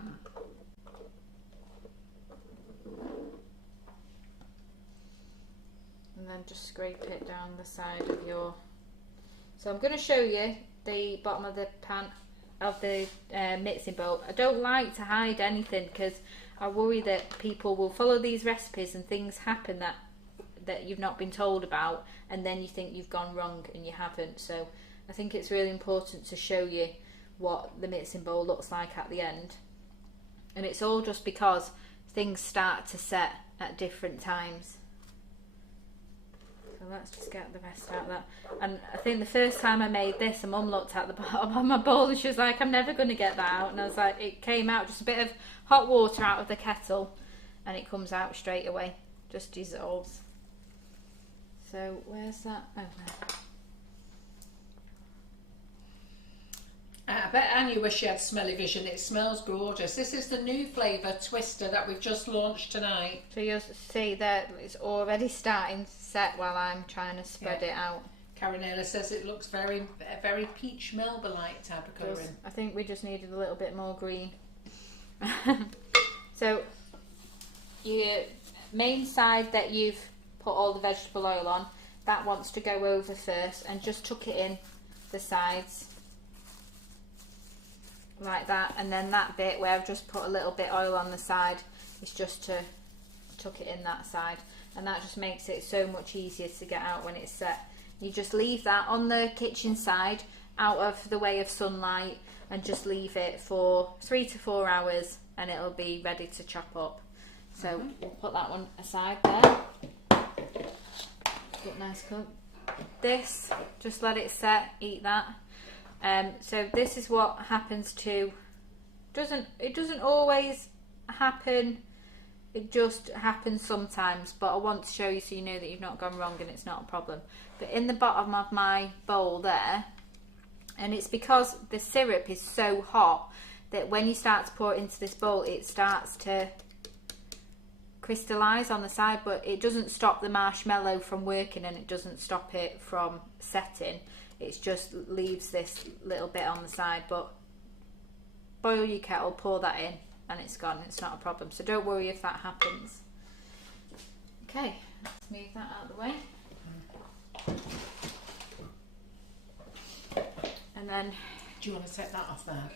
And then just scrape it down the side of your... So I'm going to show you the bottom of the pan of the mixing bowl. I don't like to hide anything because I worry that people will follow these recipes and things happen that you've not been told about, and then you think you've gone wrong and you haven't. So I think it's really important to show you what the mixing bowl looks like at the end. And it's all just because things start to set at different times. So let's just get the rest out of that. And I think the first time I made this, my mum looked at the bottom of my bowl and she was like, I'm never going to get that out. And I was like, it came out, just a bit of hot water out of the kettle, and it comes out straight away, just dissolves. So where's that? Oh, no. I bet Annie wish she had smelly vision. It smells gorgeous. This is the new flavour twister that we've just launched tonight. So you'll see that it's already starting to set while I'm trying to spread it out. Karinella says it looks very peach Melba-like type of colouring. I think we just needed a little bit more green. So your main side that you've put all the vegetable oil on, that wants to go over first, and just tuck it in the sides like that. And then that bit where I've just put a little bit oil on the side is just to tuck it in that side, and that just makes it so much easier to get out when it's set. You just leave that on the kitchen side out of the way of sunlight and just leave it for 3 to 4 hours and it'll be ready to chop up. So we'll put that one aside there. Look nice cook. This, just let it set, eat that. So this is what happens to, it doesn't always happen, it just happens sometimes, but I want to show you so you know that you've not gone wrong and it's not a problem. But in the bottom of my bowl there, and it's because the syrup is so hot that when you start to pour it into this bowl, it starts to crystallise on the side, but it doesn't stop the marshmallow from working and it doesn't stop it from setting. It just leaves this little bit on the side. But boil your kettle, pour that in, and it's gone. It's not a problem. So don't worry if that happens. Okay, let's move that out of the way. And then, Do you want to set that off there?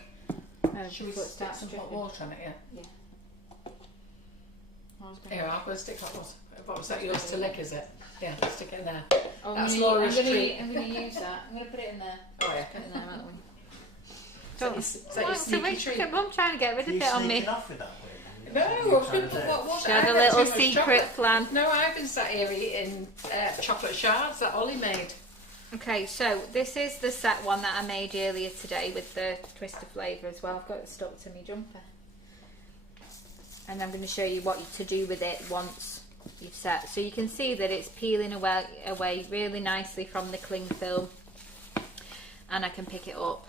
Should we before it stick starts some hot dripping. water on it? Yeah. I was gonna- Here, I'll go stick hot water. What was that, yours to lick, is it? Yeah, stick it in there. Oh, That's I'm Laura's treat. going to use that. I'm going to put it in there. Oh yeah. Put it in there, won't we? Is that your sneaky treat? Mum trying to get rid of it on me. Off with that way, No, I was going to put hot water. She had I a had little too much secret chocolate. plan. No, I've been sat here eating chocolate shards that Ollie made. Okay, so this is the set one that I made earlier today with the twister flavour as well. I've got it stuck to my jumper. And I'm going to show you what to do with it once you've set. So you can see that it's peeling away really nicely from the cling film. And I can pick it up.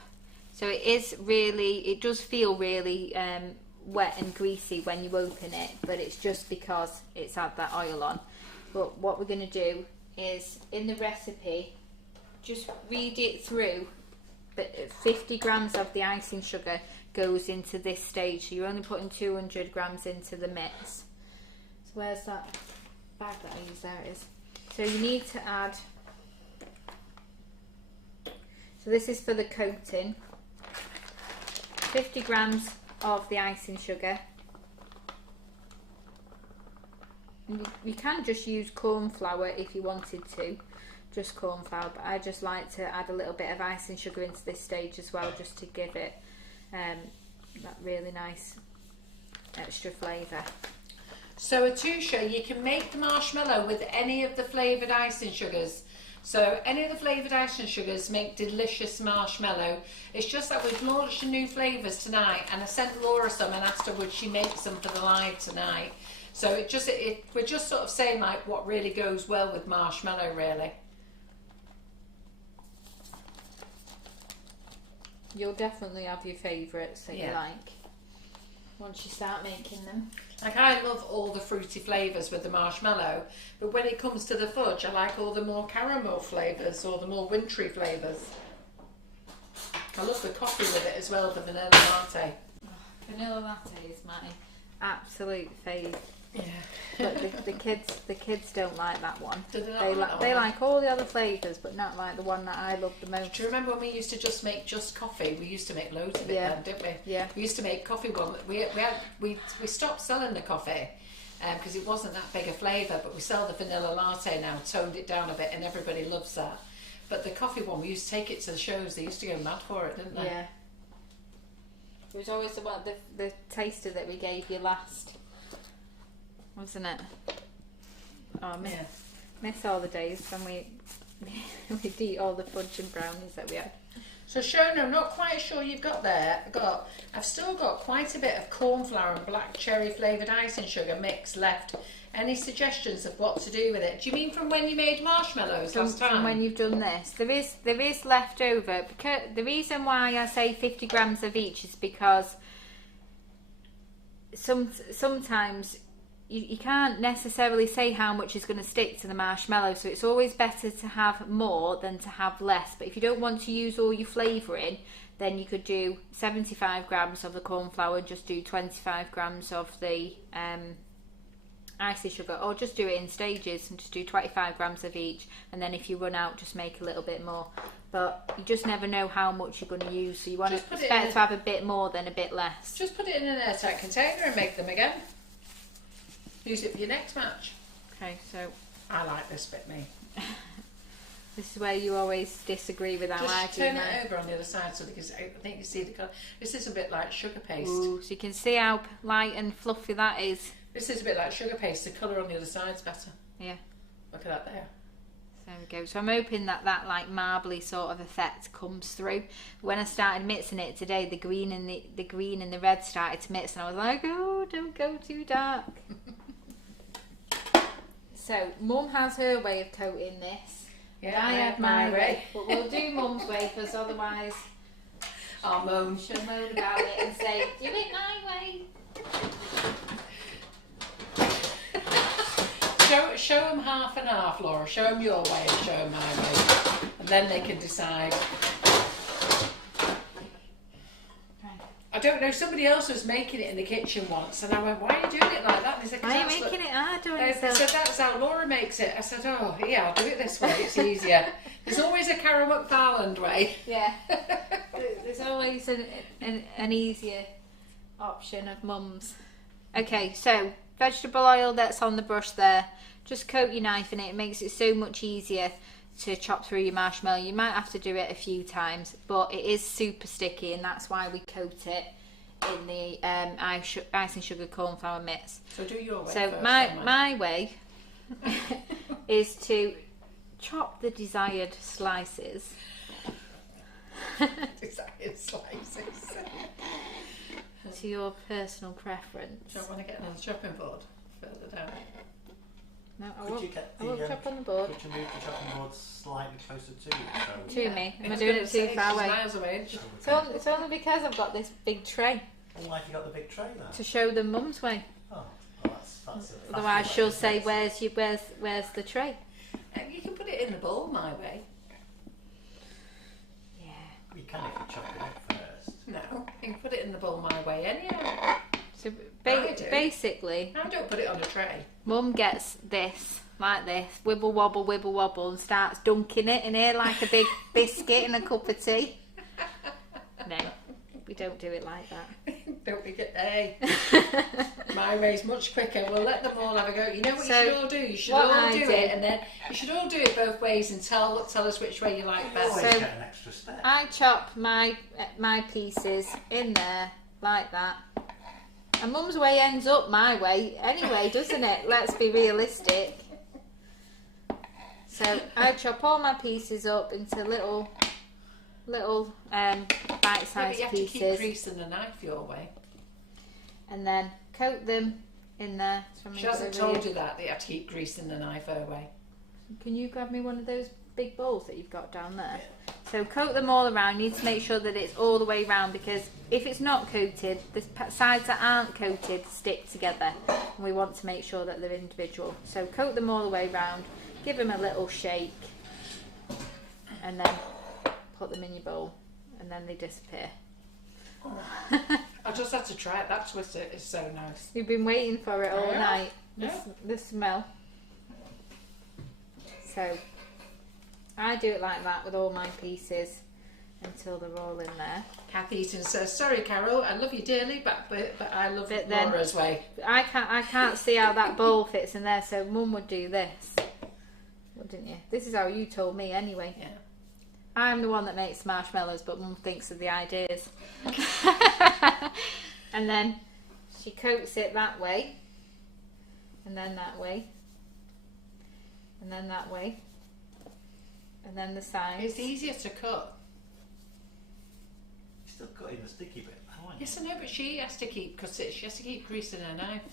So it does feel really wet and greasy when you open it, but it's just because it's had that oil on. But what we're going to do is, in the recipe, just read it through, but 50 grams of the icing sugar goes into this stage, so you're only putting 200 grams into the mix. So where's that bag that I use? There it is. So you need to add, so this is for the coating, 50 grams of the icing sugar. And you can just use corn flour if you wanted to, just corn flour, but I just like to add a little bit of icing sugar into this stage as well, just to give it that really nice extra flavour. So Atusha, you can make the marshmallow with any of the flavoured icing sugars. So any of the flavoured icing sugars make delicious marshmallow. It's just that we've launched some new flavours tonight, and I sent Laura some and asked her would she make some for the live tonight. So we're just sort of saying like what really goes well with marshmallow, really. You'll definitely have your favourites that you like once you start making them. Like, I love all the fruity flavours with the marshmallow, but when it comes to the fudge, I like all the more caramel flavours or the more wintry flavours. I love the coffee with it as well, the vanilla latte. Vanilla latte is my absolute fave. Yeah. But the kids don't like that one. Do they not They like that they one? like all the other flavours, but not like the one that I love the most. Do you remember when we used to just make just coffee? We used to make loads of it Yeah. then, didn't we? Yeah. We used to make coffee one. We stopped selling the coffee because it wasn't that big a flavour, but we sell the vanilla latte now, toned it down a bit, and everybody loves that. But the coffee one, we used to take it to the shows. They used to go mad for it, didn't they? Yeah. It was always the one, the taster that we gave you last, wasn't it? Oh, I miss all the days when we'd eat all the fudge and brownies that we had. So Shona, I'm not quite sure you've got there. I've still got quite a bit of corn flour and black cherry flavoured icing sugar mix left. Any suggestions of what to do with it? Do you mean from when you made marshmallows last time? From when you've done this, there is left over. Because the reason why I say 50 grams of each is because sometimes you can't necessarily say how much is going to stick to the marshmallow, so it's always better to have more than to have less. But if you don't want to use all your flavouring, then you could do 75 grams of the corn flour and just do 25 grams of the icing sugar, or just do it in stages and just do 25 grams of each, and then if you run out, just make a little bit more. But you just never know how much you're going to use, so you want it's better to have a bit more than a bit less. Just put it in an airtight container and make them again. Use it for your next match. Okay, so I like this bit, me. this is where you always disagree with how I Just do turn mine. it over on the other side so because I think you see the colour. This is a bit like sugar paste. Ooh, so you can see how light and fluffy that is. This is a bit like sugar paste. The colour on the other side's better. Yeah. Look at that there. There we go. So I'm hoping that like marbly sort of effect comes through. When I started mixing it today, the green and the red started to mix, and I was like, oh, don't go too dark. So Mum has her way of coating this. Yeah, I had my way. But we'll do Mum's way, because otherwise I'll moan. she'll moan about it and say, do it my way. Show them half and half, Laura. Show them your way and show them my way. And then they can decide. I don't know, somebody else was making it in the kitchen once and I went, why are you doing it like that? And they said, Why are you making it hard doing They said, that's how Laura makes it. I said, oh, yeah, I'll do it this way. It's easier. There's always a Carol McFarland way. Yeah. There's always an easier option of Mum's. Okay, so vegetable oil that's on the brush there. Just coat your knife in it. It makes it so much easier to chop through your marshmallow. You might have to do it a few times, but it is super sticky, and that's why we coat it in the icing sugar corn flour mix. So do your way So first, my way is to chop the desired slices. Desired slices. To your personal preference. Do you want to get another chopping board further down? No, I Could won't, you get I won't the, chop on the board. Could you move the chopping board slightly closer to you? So To me. Am I was doing gonna it say, too far she's away? miles away. It's only because I've got this big tray why have you got the big tray there? to show them Mum's way. Oh, well, that's a Otherwise, fascinating she'll way, say, isn't it? "Where's the tray?" You can put it in the bowl my way. Yeah. You can if you chop it up first. No, you can put it in the bowl my way anyhow. So I do. basically, I don't put it on a tray. Mum gets this like this, wibble wobble, and starts dunking it in here like a big biscuit in a cup of tea. No, we don't do it like that. Don't we get my way's much quicker. We'll let them all have a go. You know what So, you should all do? You should what all I do did- it, and then you should all do it both ways and tell us which way you like You best. always So- get an extra step. I chop my pieces in there like that. And Mum's way ends up my way anyway, doesn't it? Let's be realistic. So I chop all my pieces up into little Yeah, but bite-sized you have to keep pieces, greasing the knife your way. and then coat them in there. She hasn't told you that you have to keep greasing the knife her way. Can you grab me one of those big bowls that you've got down there? So coat them all around. You need to make sure that it's all the way round, because if it's not coated, the sides that aren't coated stick together, and we want to make sure that they're individual. So coat them all the way round, give them a little shake, and then put them in your bowl, and then they disappear. I just had to try it. That twist is so nice. You've been waiting for it all night. Yeah. The smell. So I do it like that with all my pieces until they're all in there. Kathy Eaton says, "Sorry, Carol, I love you dearly, but I love But then- Laura's way." I can't see how that bowl fits in there, so Mum would do this, wouldn't you? This is how you told me anyway. Yeah. I'm the one that makes marshmallows, but Mum thinks of the ideas. And then she coats it that way, and then that way, and then that way, and then the sides. It's easier to cut. You're still cutting the sticky bit, aren't you? Yes, I know, but she has to keep she has to keep greasing her knife.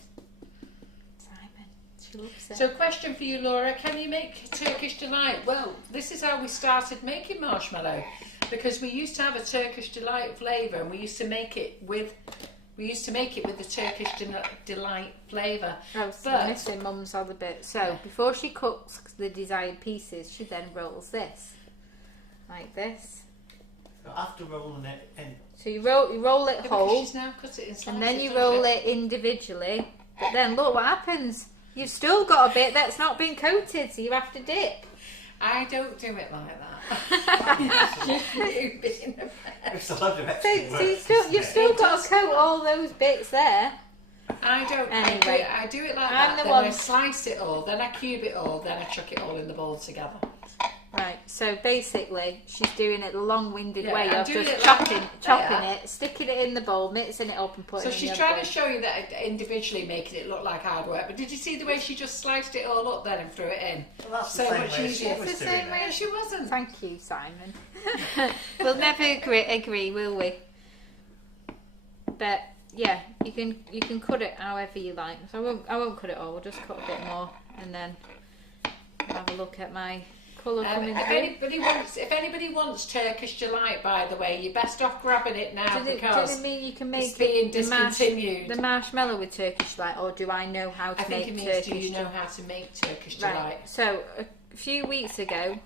Simon, she loves it. So, question for you, Laura: can you make Turkish delight? Well, this is how we started making marshmallow, because we used to have a Turkish delight flavour, and we used to make it with the Turkish delight flavour. I was But- missing Mum's other bit. So before she cooks the desired pieces, she then rolls this, like this. So after rolling it in, So you roll it Yeah, because whole, she's now cut it in slices, and then you don't roll she? it individually. But then look what happens. You've still got a bit that's not been coated, so you have to dip. I don't do it like that. You've been a mess. we still have to So you've still got to coat all those bits there. I don't. Anyway, I do it like I'm that. the Then I one- slice it all. Then I cube it all. Then I chuck it all in the bowl together. Right, so basically she's doing it the long-winded Yeah, way I'm of doing just it like chopping that. it, sticking it in the bowl, mixing it up and putting So it in she's the trying other to show you that individually making it look like hard work. But did you see the way she just sliced it all up then and threw it in? Well, that's So the same much way easier. she was It's the doing same it. way. Yeah, she wasn't. Thank you, Simon. We'll never agree, will we? But yeah, you can cut it however you like. So I won't cut it all. We'll just cut a bit more, and then have a look at my colour coming If through. anybody wants Turkish delight, by the way, you're best off grabbing it now Does because it mean you can it's make being the discontinued. the marshmallow with Turkish delight, or do I know how to I think make it means Turkish do you know delight? how to make Turkish Right. delight? So a few weeks ago,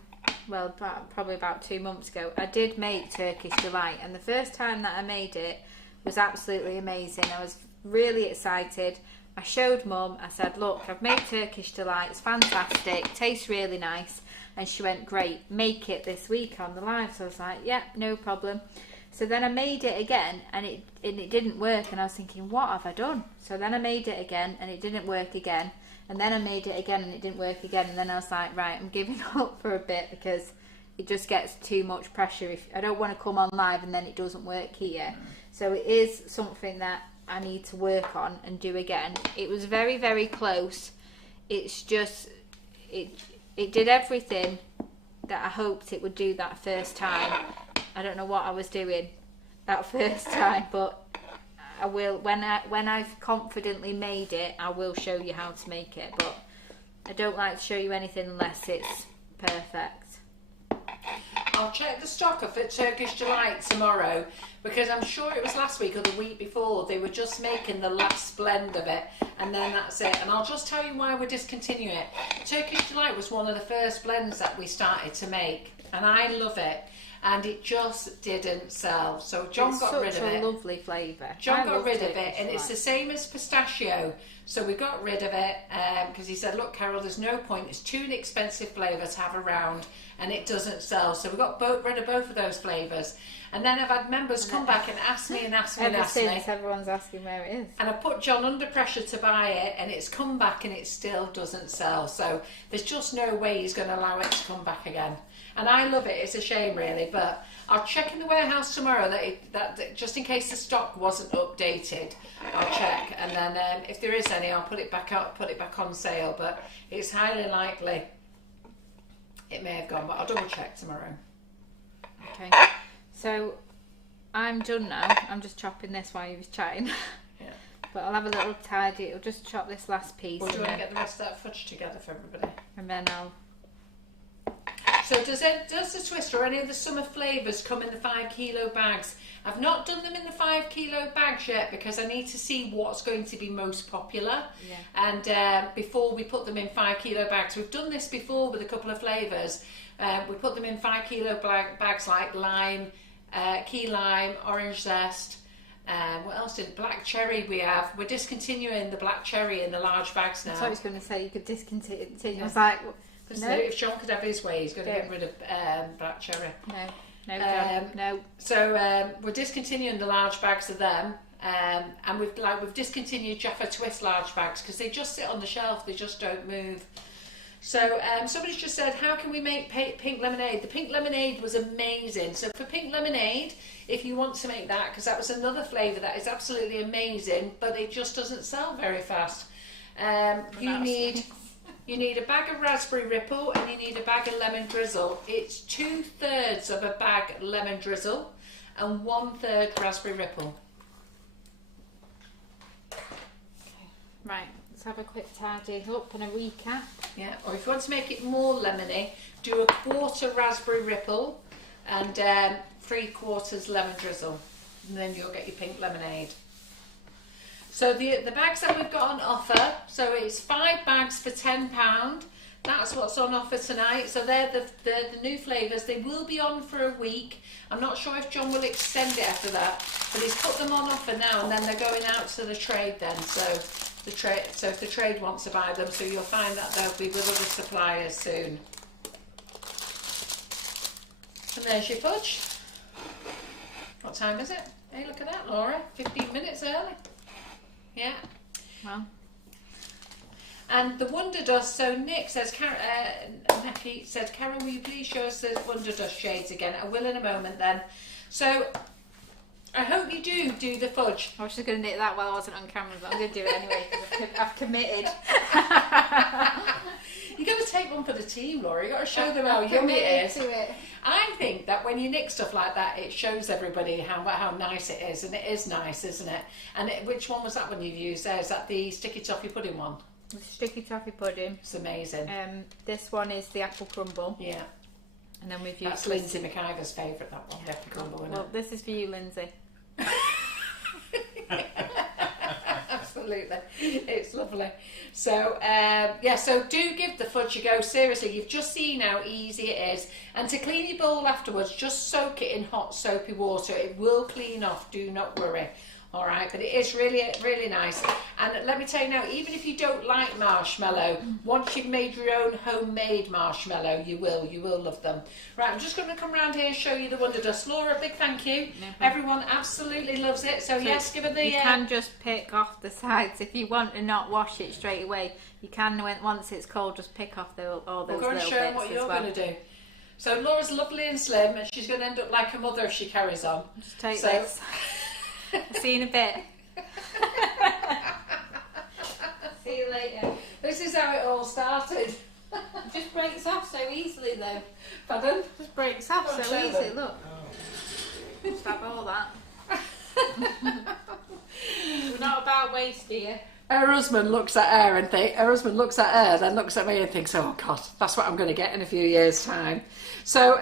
well, probably about 2 months ago, I did make Turkish delight, and the first time that I made it was absolutely amazing. I was really excited. I showed Mum. I said, "Look, I've made Turkish delight. It's fantastic. Tastes really nice." And she went, "Great, make it this week on the live." So I was like, "Yeah, no problem." So then I made it again, and it didn't work. And I was thinking, "What have I done?" So then I made it again, and it didn't work again. And then I made it again, and it didn't work again. And then I was like, "Right, I'm giving up for a bit because it just gets too much pressure. If I don't want to come on live and then it doesn't work here." So it is something that I need to work on and do again. It was very, very close. It's just it did everything that I hoped it would do that first time. I don't know what I was doing that first time, but I will when I've confidently made it, I will show you how to make it. But I don't like to show you anything unless it's perfect. I'll check the stock of it Turkish delight tomorrow, because I'm sure it was last week or the week before they were just making the last blend of it, and then that's it. And I'll just tell you why we're discontinuing it. Turkish delight was one of the first blends that we started to make, and I love it, and it just didn't sell. So John got rid of it. It's such a lovely flavour. John got rid of it, and it's the same as pistachio. So we got rid of it because he said, "Look, Carol, there's no point. It's too inexpensive flavour to have around, and it doesn't sell." So we got rid of both of those flavours. And then I've had members come back and ask me and ask me and Ever ask me. since, everyone's asking where it is. And I put John under pressure to buy it, and it's come back and it still doesn't sell. So there's just no way he's going to allow it to come back again. And I love it. It's a shame, really. But I'll check in the warehouse tomorrow that just in case the stock wasn't updated, I'll check. And then if there is any, I'll put it back out, put it back on sale. But it's highly likely it may have gone. But I'll double check tomorrow. Okay. So I'm done now. I'm just chopping this while you was chatting. Yeah. But I'll have a little tidy. I'll just chop this last piece, Or do you and want to then, get the rest of that fudge together for everybody? and then I'll. So does the Twister or any of the summer flavours come in the 5 kilo bags? I've not done them in the 5 kilo bags yet because I need to see what's going to be most popular. Yeah. And before we put them in 5 kilo bags, we've done this before with a couple of flavours. We put them in 5 kilo bags like lime, key lime, orange zest. What else did black cherry we have? We're discontinuing the black cherry in the large bags now. That's what I was going to say. You could discontinue. I was like, no. If Sean could have his way, he's going to get rid of black cherry. No. So we're discontinuing the large bags of them, and we've discontinued Jaffa Twist large bags because they just sit on the shelf. They just don't move. So somebody's just said, how can we make pink lemonade? The pink lemonade was amazing. So for pink lemonade, if you want to make that, because that was another flavour that is absolutely amazing, but it just doesn't sell very fast. You need a bag of raspberry ripple and you need a bag of lemon drizzle. It's 2/3 of a bag lemon drizzle and 1/3 raspberry ripple. Right. Have a quick tidy up and a recap. Yeah, or if you want to make it more lemony, do a 1/4 raspberry ripple and 3/4 lemon drizzle, and then you'll get your pink lemonade. So the bags that we've got on offer, so it's 5 bags for £10. That's what's on offer tonight. So they're the new flavours. They will be on for a week. I'm not sure if John will extend it after that, but he's put them on offer now, and then they're going out to the trade then. So if the trade wants to buy them, so you'll find that they'll be with other suppliers soon. And there's your fudge. What time is it? Hey, look at that, Laura. 15 minutes early. Yeah. Well. And the Wonder Dust, so Nick says, Nicky said, Karen, will you please show us the Wonder Dust shades again? I will in a moment then. So I hope you do the fudge. I was just going to knit that while I wasn't on camera, but I'm going to do it anyway because I've committed. You've got to take one for the team, Laura. You've got to show them how yummy it is. To it. I think that when you knit stuff like that, it shows everybody how nice it is, and it is nice, isn't it? And which one was that one you've used there? Is that the sticky toffee pudding one? The sticky toffee pudding. It's amazing. This one is the apple crumble. Yeah. And then we've used... That's Lindsay McIver's favourite, that one, the apple crumble. Well, this is for you, Lindsay. Absolutely, it's lovely. So yeah, so do give the fudge a go. Seriously, you've just seen how easy it is, and to clean your bowl afterwards, just soak it in hot soapy water. It will clean off, do not worry. All right, but it is really nice. And let me tell you now, even if you don't like marshmallow, once you've made your own homemade marshmallow, you will love them. Right, I'm just going to come around here and show you the Wonder Dust. Laura, big thank you. Everyone absolutely loves it. So yes, give it the... You can just pick off the sides. If you want to not wash it straight away, you can, once it's cold, just pick off all those little bits as well. We're going to show them what you're going to do. So Laura's lovely and slim, and she's going to end up like her mother if she carries on. Just take this. See you in a bit. See you later. This is how it all started. It just breaks off so easily though. Pardon? It just breaks off Oh, so easily, them. look. Just have all that. We're not about waste here. Her husband looks at her and then looks at me and thinks, oh God, that's what I'm going to get in a few years' time. So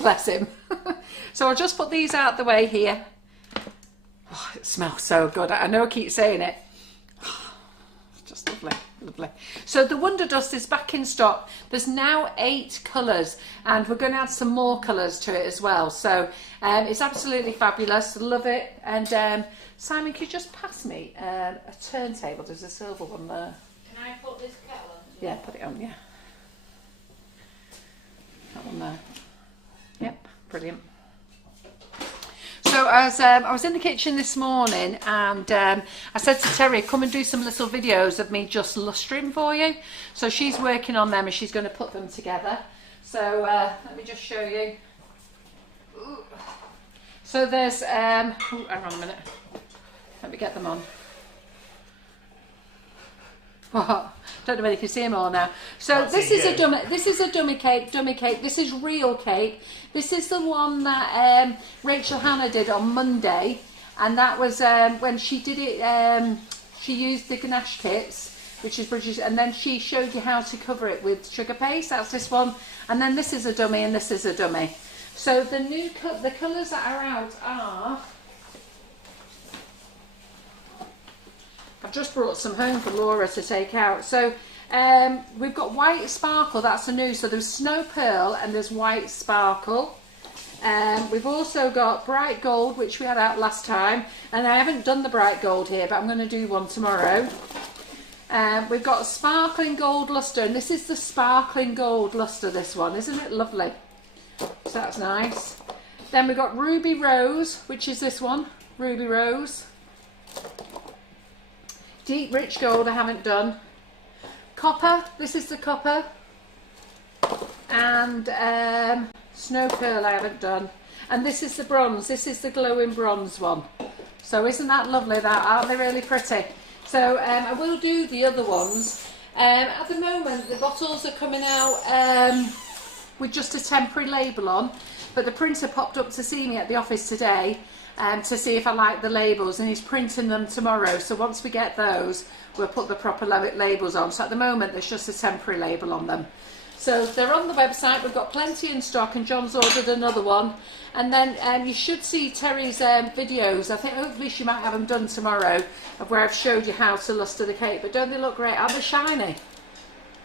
bless him. So I'll just put these out the way here. Oh, it smells so good. I know I keep saying it. Oh, just lovely. So the Wonder Dust is back in stock. There's now 8 colours, and we're going to add some more colours to it as well. So it's absolutely fabulous. Love it. And Simon, could you just pass me a turntable? There's a silver one there. Can I put this kettle on? Yeah, put it on, yeah. That one there. Yep, brilliant. So as I was in the kitchen this morning, and I said to Terry, come and do some little videos of me just lustering for you. So she's working on them and she's going to put them together. So let me just show you. Ooh. So there's, hang on a minute. Let me get them on. What? Don't know whether you can see them all now. So this is a dummy cake. This is real cake. This is the one that Rachel Hannah did on Monday, and that was when she did it. She used the ganache kits, which is British, and then she showed you how to cover it with sugar paste. That's this one, and then this is a dummy, and this is a dummy. So the colours that are out are, I've just brought some home for Laura to take out. So we've got white sparkle, that's a new, so there's snow pearl and there's white sparkle. We've also got bright gold, which we had out last time, and I haven't done the bright gold here, but I'm going to do one tomorrow. We've got sparkling gold luster, and this is the sparkling gold luster, this one, isn't it lovely? So that's nice. Then we've got ruby rose, which is this one, ruby rose. Deep rich gold I haven't done. Copper, this is the copper. And snow pearl I haven't done. And this is the bronze, this is the glowing bronze one. So isn't that lovely, that? Aren't they really pretty? So I will do the other ones. At the moment the bottles are coming out with just a temporary label on, but the printer popped up to see me at the office today to see if I like the labels, and he's printing them tomorrow. So once we get those, we'll put the proper labels on. So at the moment there's just a temporary label on them. So they're on the website, we've got plenty in stock, and John's ordered another one. And then you should see Terry's videos. I think hopefully she might have them done tomorrow, of where I've showed you how to luster the cake. But don't they look great? Aren't they shiny?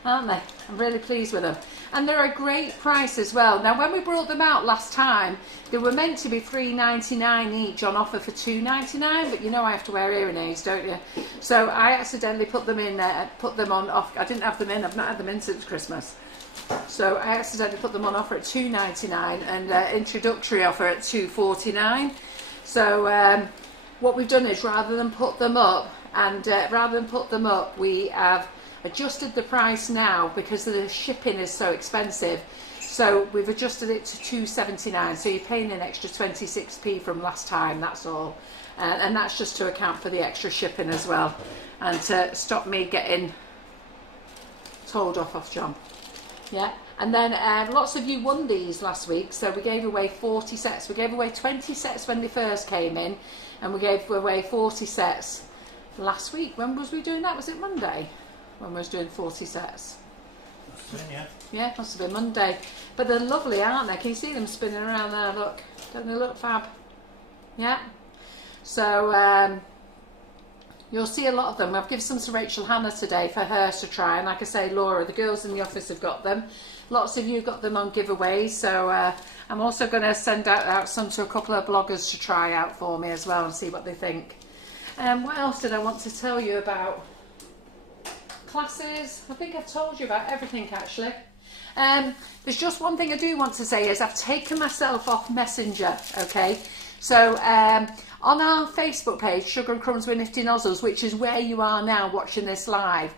Aren't they? I'm really pleased with them. And they're a great price as well. Now when we brought them out last time, they were meant to be $3.99 each, on offer for $2.99, but you know I have to wear hearing aids, don't you? So I accidentally put them in there, put them on off. I didn't have them in, I've not had them in since Christmas. So I accidentally put them on offer at $2.99 and introductory offer at $2.49. So what we've done is, rather than put them up, we have adjusted the price now because the shipping is so expensive. So we've adjusted it to $2.79. So you're paying an extra 26p from last time. That's all, and that's just to account for the extra shipping as well, and to stop me getting told off John. Yeah, and then lots of you won these last week, so we gave away 40 sets. We gave away 20 sets when they first came in, and we gave away 40 sets last week. When was we doing that? Was it Monday? When we was doing 40 sets? Yeah. Yeah, it must have been Monday. But they're lovely, aren't they? Can you see them spinning around there? Look, don't they look fab? Yeah. So you'll see a lot of them. I've given some to Rachel Hannah today for her to try, and like I say, Laura, the girls in the office have got them. Lots of you got them on giveaways, so I'm also going to send out some to a couple of bloggers to try out for me as well and see what they think. What else did I want to tell you about? Classes. I think I've told you about everything actually. There's just one thing I do want to say is I've taken myself off Messenger, okay? So on our Facebook page, Sugar and Crumbs with Nifty Nozzles, which is where you are now watching this live,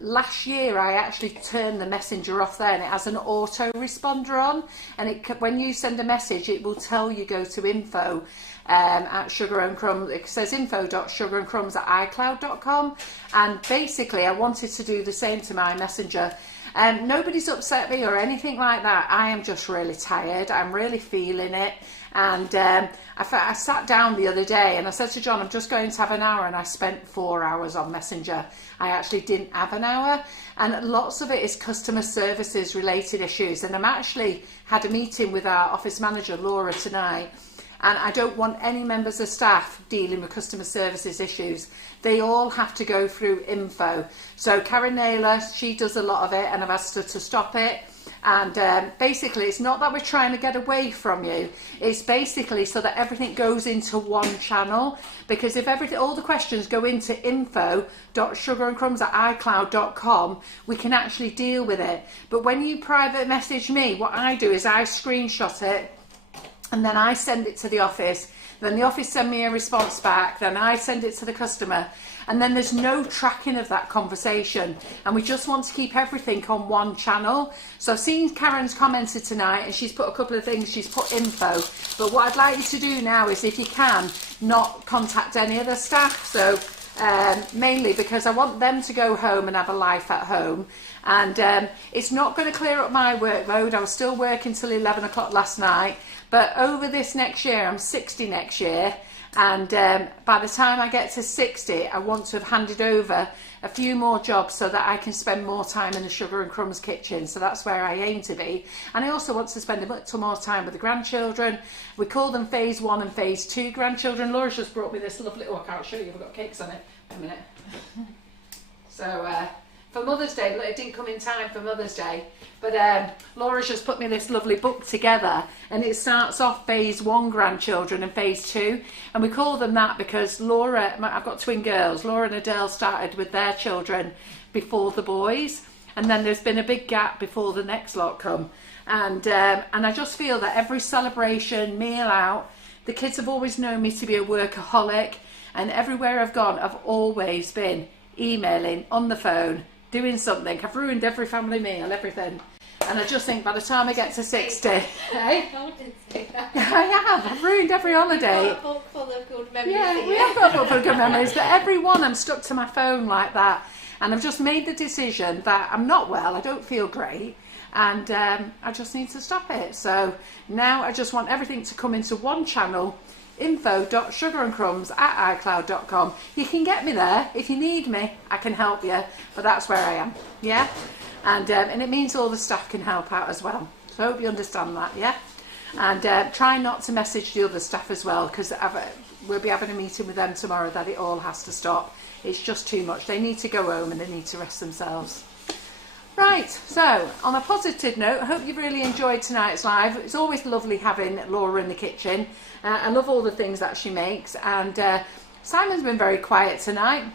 last year I actually turned the Messenger off there, and it has an auto responder on, and when you send a message it will tell you go to info at Sugar and Crumbs. It says info.sugarandcrumbs@icloud.com, and basically I wanted to do the same to my Messenger. Nobody's upset me or anything like that. I am just really tired. I'm really feeling it. And I sat down the other day and I said to John, I'm just going to have an hour, and I spent 4 hours on Messenger. I actually didn't have an hour, and lots of it is customer services related issues. And I'm actually had a meeting with our office manager, Laura, tonight. And I don't want any members of staff dealing with customer services issues. They all have to go through info. So Karen Naylor, she does a lot of it, and I've asked her to stop it. And basically, it's not that we're trying to get away from you. It's basically so that everything goes into one channel. Because if all the questions go into info.sugarandcrumbs@icloud.com, we can actually deal with it. But when you private message me, what I do is I screenshot it, and then I send it to the office. Then the office send me a response back. Then I send it to the customer. And then there's no tracking of that conversation. And we just want to keep everything on one channel. So I've seen Karen's commented tonight, and she's put a couple of things. She's put info. But what I'd like you to do now is, if you can, not contact any other staff. So mainly because I want them to go home and have a life at home. And it's not going to clear up my workload. I was still working till 11 o'clock last night. But over this next year, I'm 60 next year, And by the time I get to 60, I want to have handed over a few more jobs so that I can spend more time in the Sugar and Crumbs kitchen. So that's where I aim to be. And I also want to spend a little more time with the grandchildren. We call them phase 1 and phase 2 grandchildren. Laura's just brought me this lovely, oh, I can't show you, I've got cakes on it. Wait a minute. So for Mother's Day, look, it didn't come in time for Mother's Day, but Laura's just put me this lovely book together, and it starts off phase 1 grandchildren and phase 2, and we call them that because I've got twin girls, Laura and Adele started with their children before the boys, and then there's been a big gap before the next lot come, and I just feel that every celebration, meal out, the kids have always known me to be a workaholic, and everywhere I've gone, I've always been emailing, on the phone, doing something. I've ruined every family meal, everything. And I just think by the time I get to 60, I wouldn't say that. I have. I've ruined every holiday. Got a book full of good memories. Yeah, we have got a book full of good memories, but every one I'm stuck to my phone like that. And I've just made the decision that I'm not well, I don't feel great, and I just need to stop it. So now I just want everything to come into one channel, info.sugarandcrumbs@icloud.com. You can get me there if you need me. I can help you, but that's where I am. Yeah, and it means all the staff can help out as well. So I hope you understand that. Yeah, and try not to message the other staff as well, because we'll be having a meeting with them tomorrow that it all has to stop. It's just too much. They need to go home and they need to rest themselves. Right, so on a positive note, I hope you've really enjoyed tonight's live. It's always lovely having Laura in the kitchen. I love all the things that she makes, and Simon's been very quiet tonight.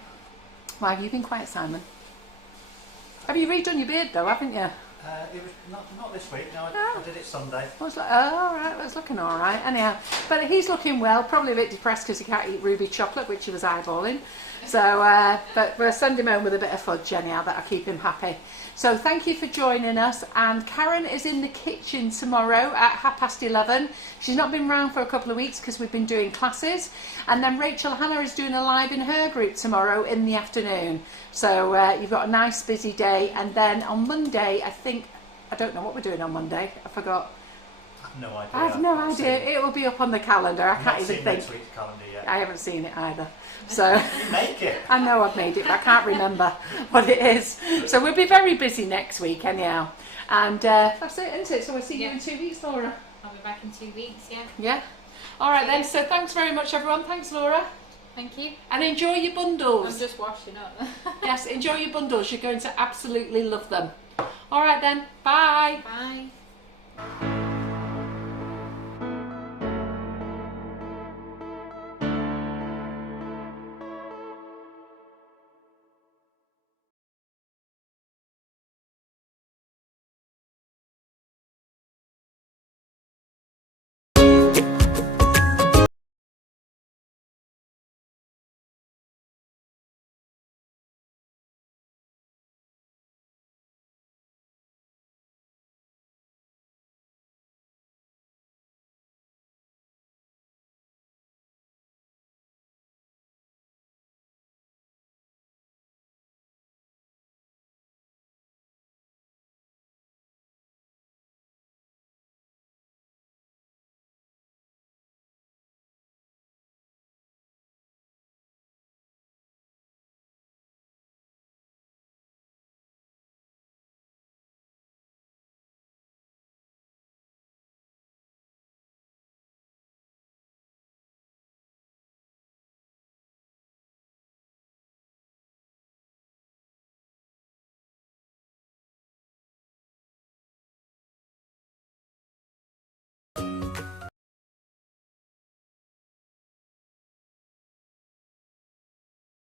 Why have you been quiet, Simon? Have you redone your beard though, haven't you? It was not this week, no, I did it Sunday. All right, well, it's looking all right. Anyhow, but he's looking well, probably a bit depressed because he can't eat ruby chocolate, which he was eyeballing. So, but we'll send him home with a bit of fudge anyhow, that'll keep him happy. So thank you for joining us, and Karen is in the kitchen tomorrow at 11:30. She's not been around for a couple of weeks because we've been doing classes, and then Rachel Hannah is doing a live in her group tomorrow in the afternoon. So you've got a nice busy day, and then on Monday, I don't know what we're doing on Monday, I forgot. I have no idea. I have no idea. It will be up on the calendar. I can't even think. Next week's calendar yet. I haven't seen it either. So You make it. I know I've made it, but I can't remember what it is. So we'll be very busy next week anyhow. And that's it, isn't it? So we'll see you in 2 weeks, Laura. I'll be back in 2 weeks, yeah. Yeah. All right then. So thanks very much, everyone. Thanks, Laura. Thank you. And enjoy your bundles. I'm just washing up. Yes, enjoy your bundles. You're going to absolutely love them. All right then. Bye. Bye.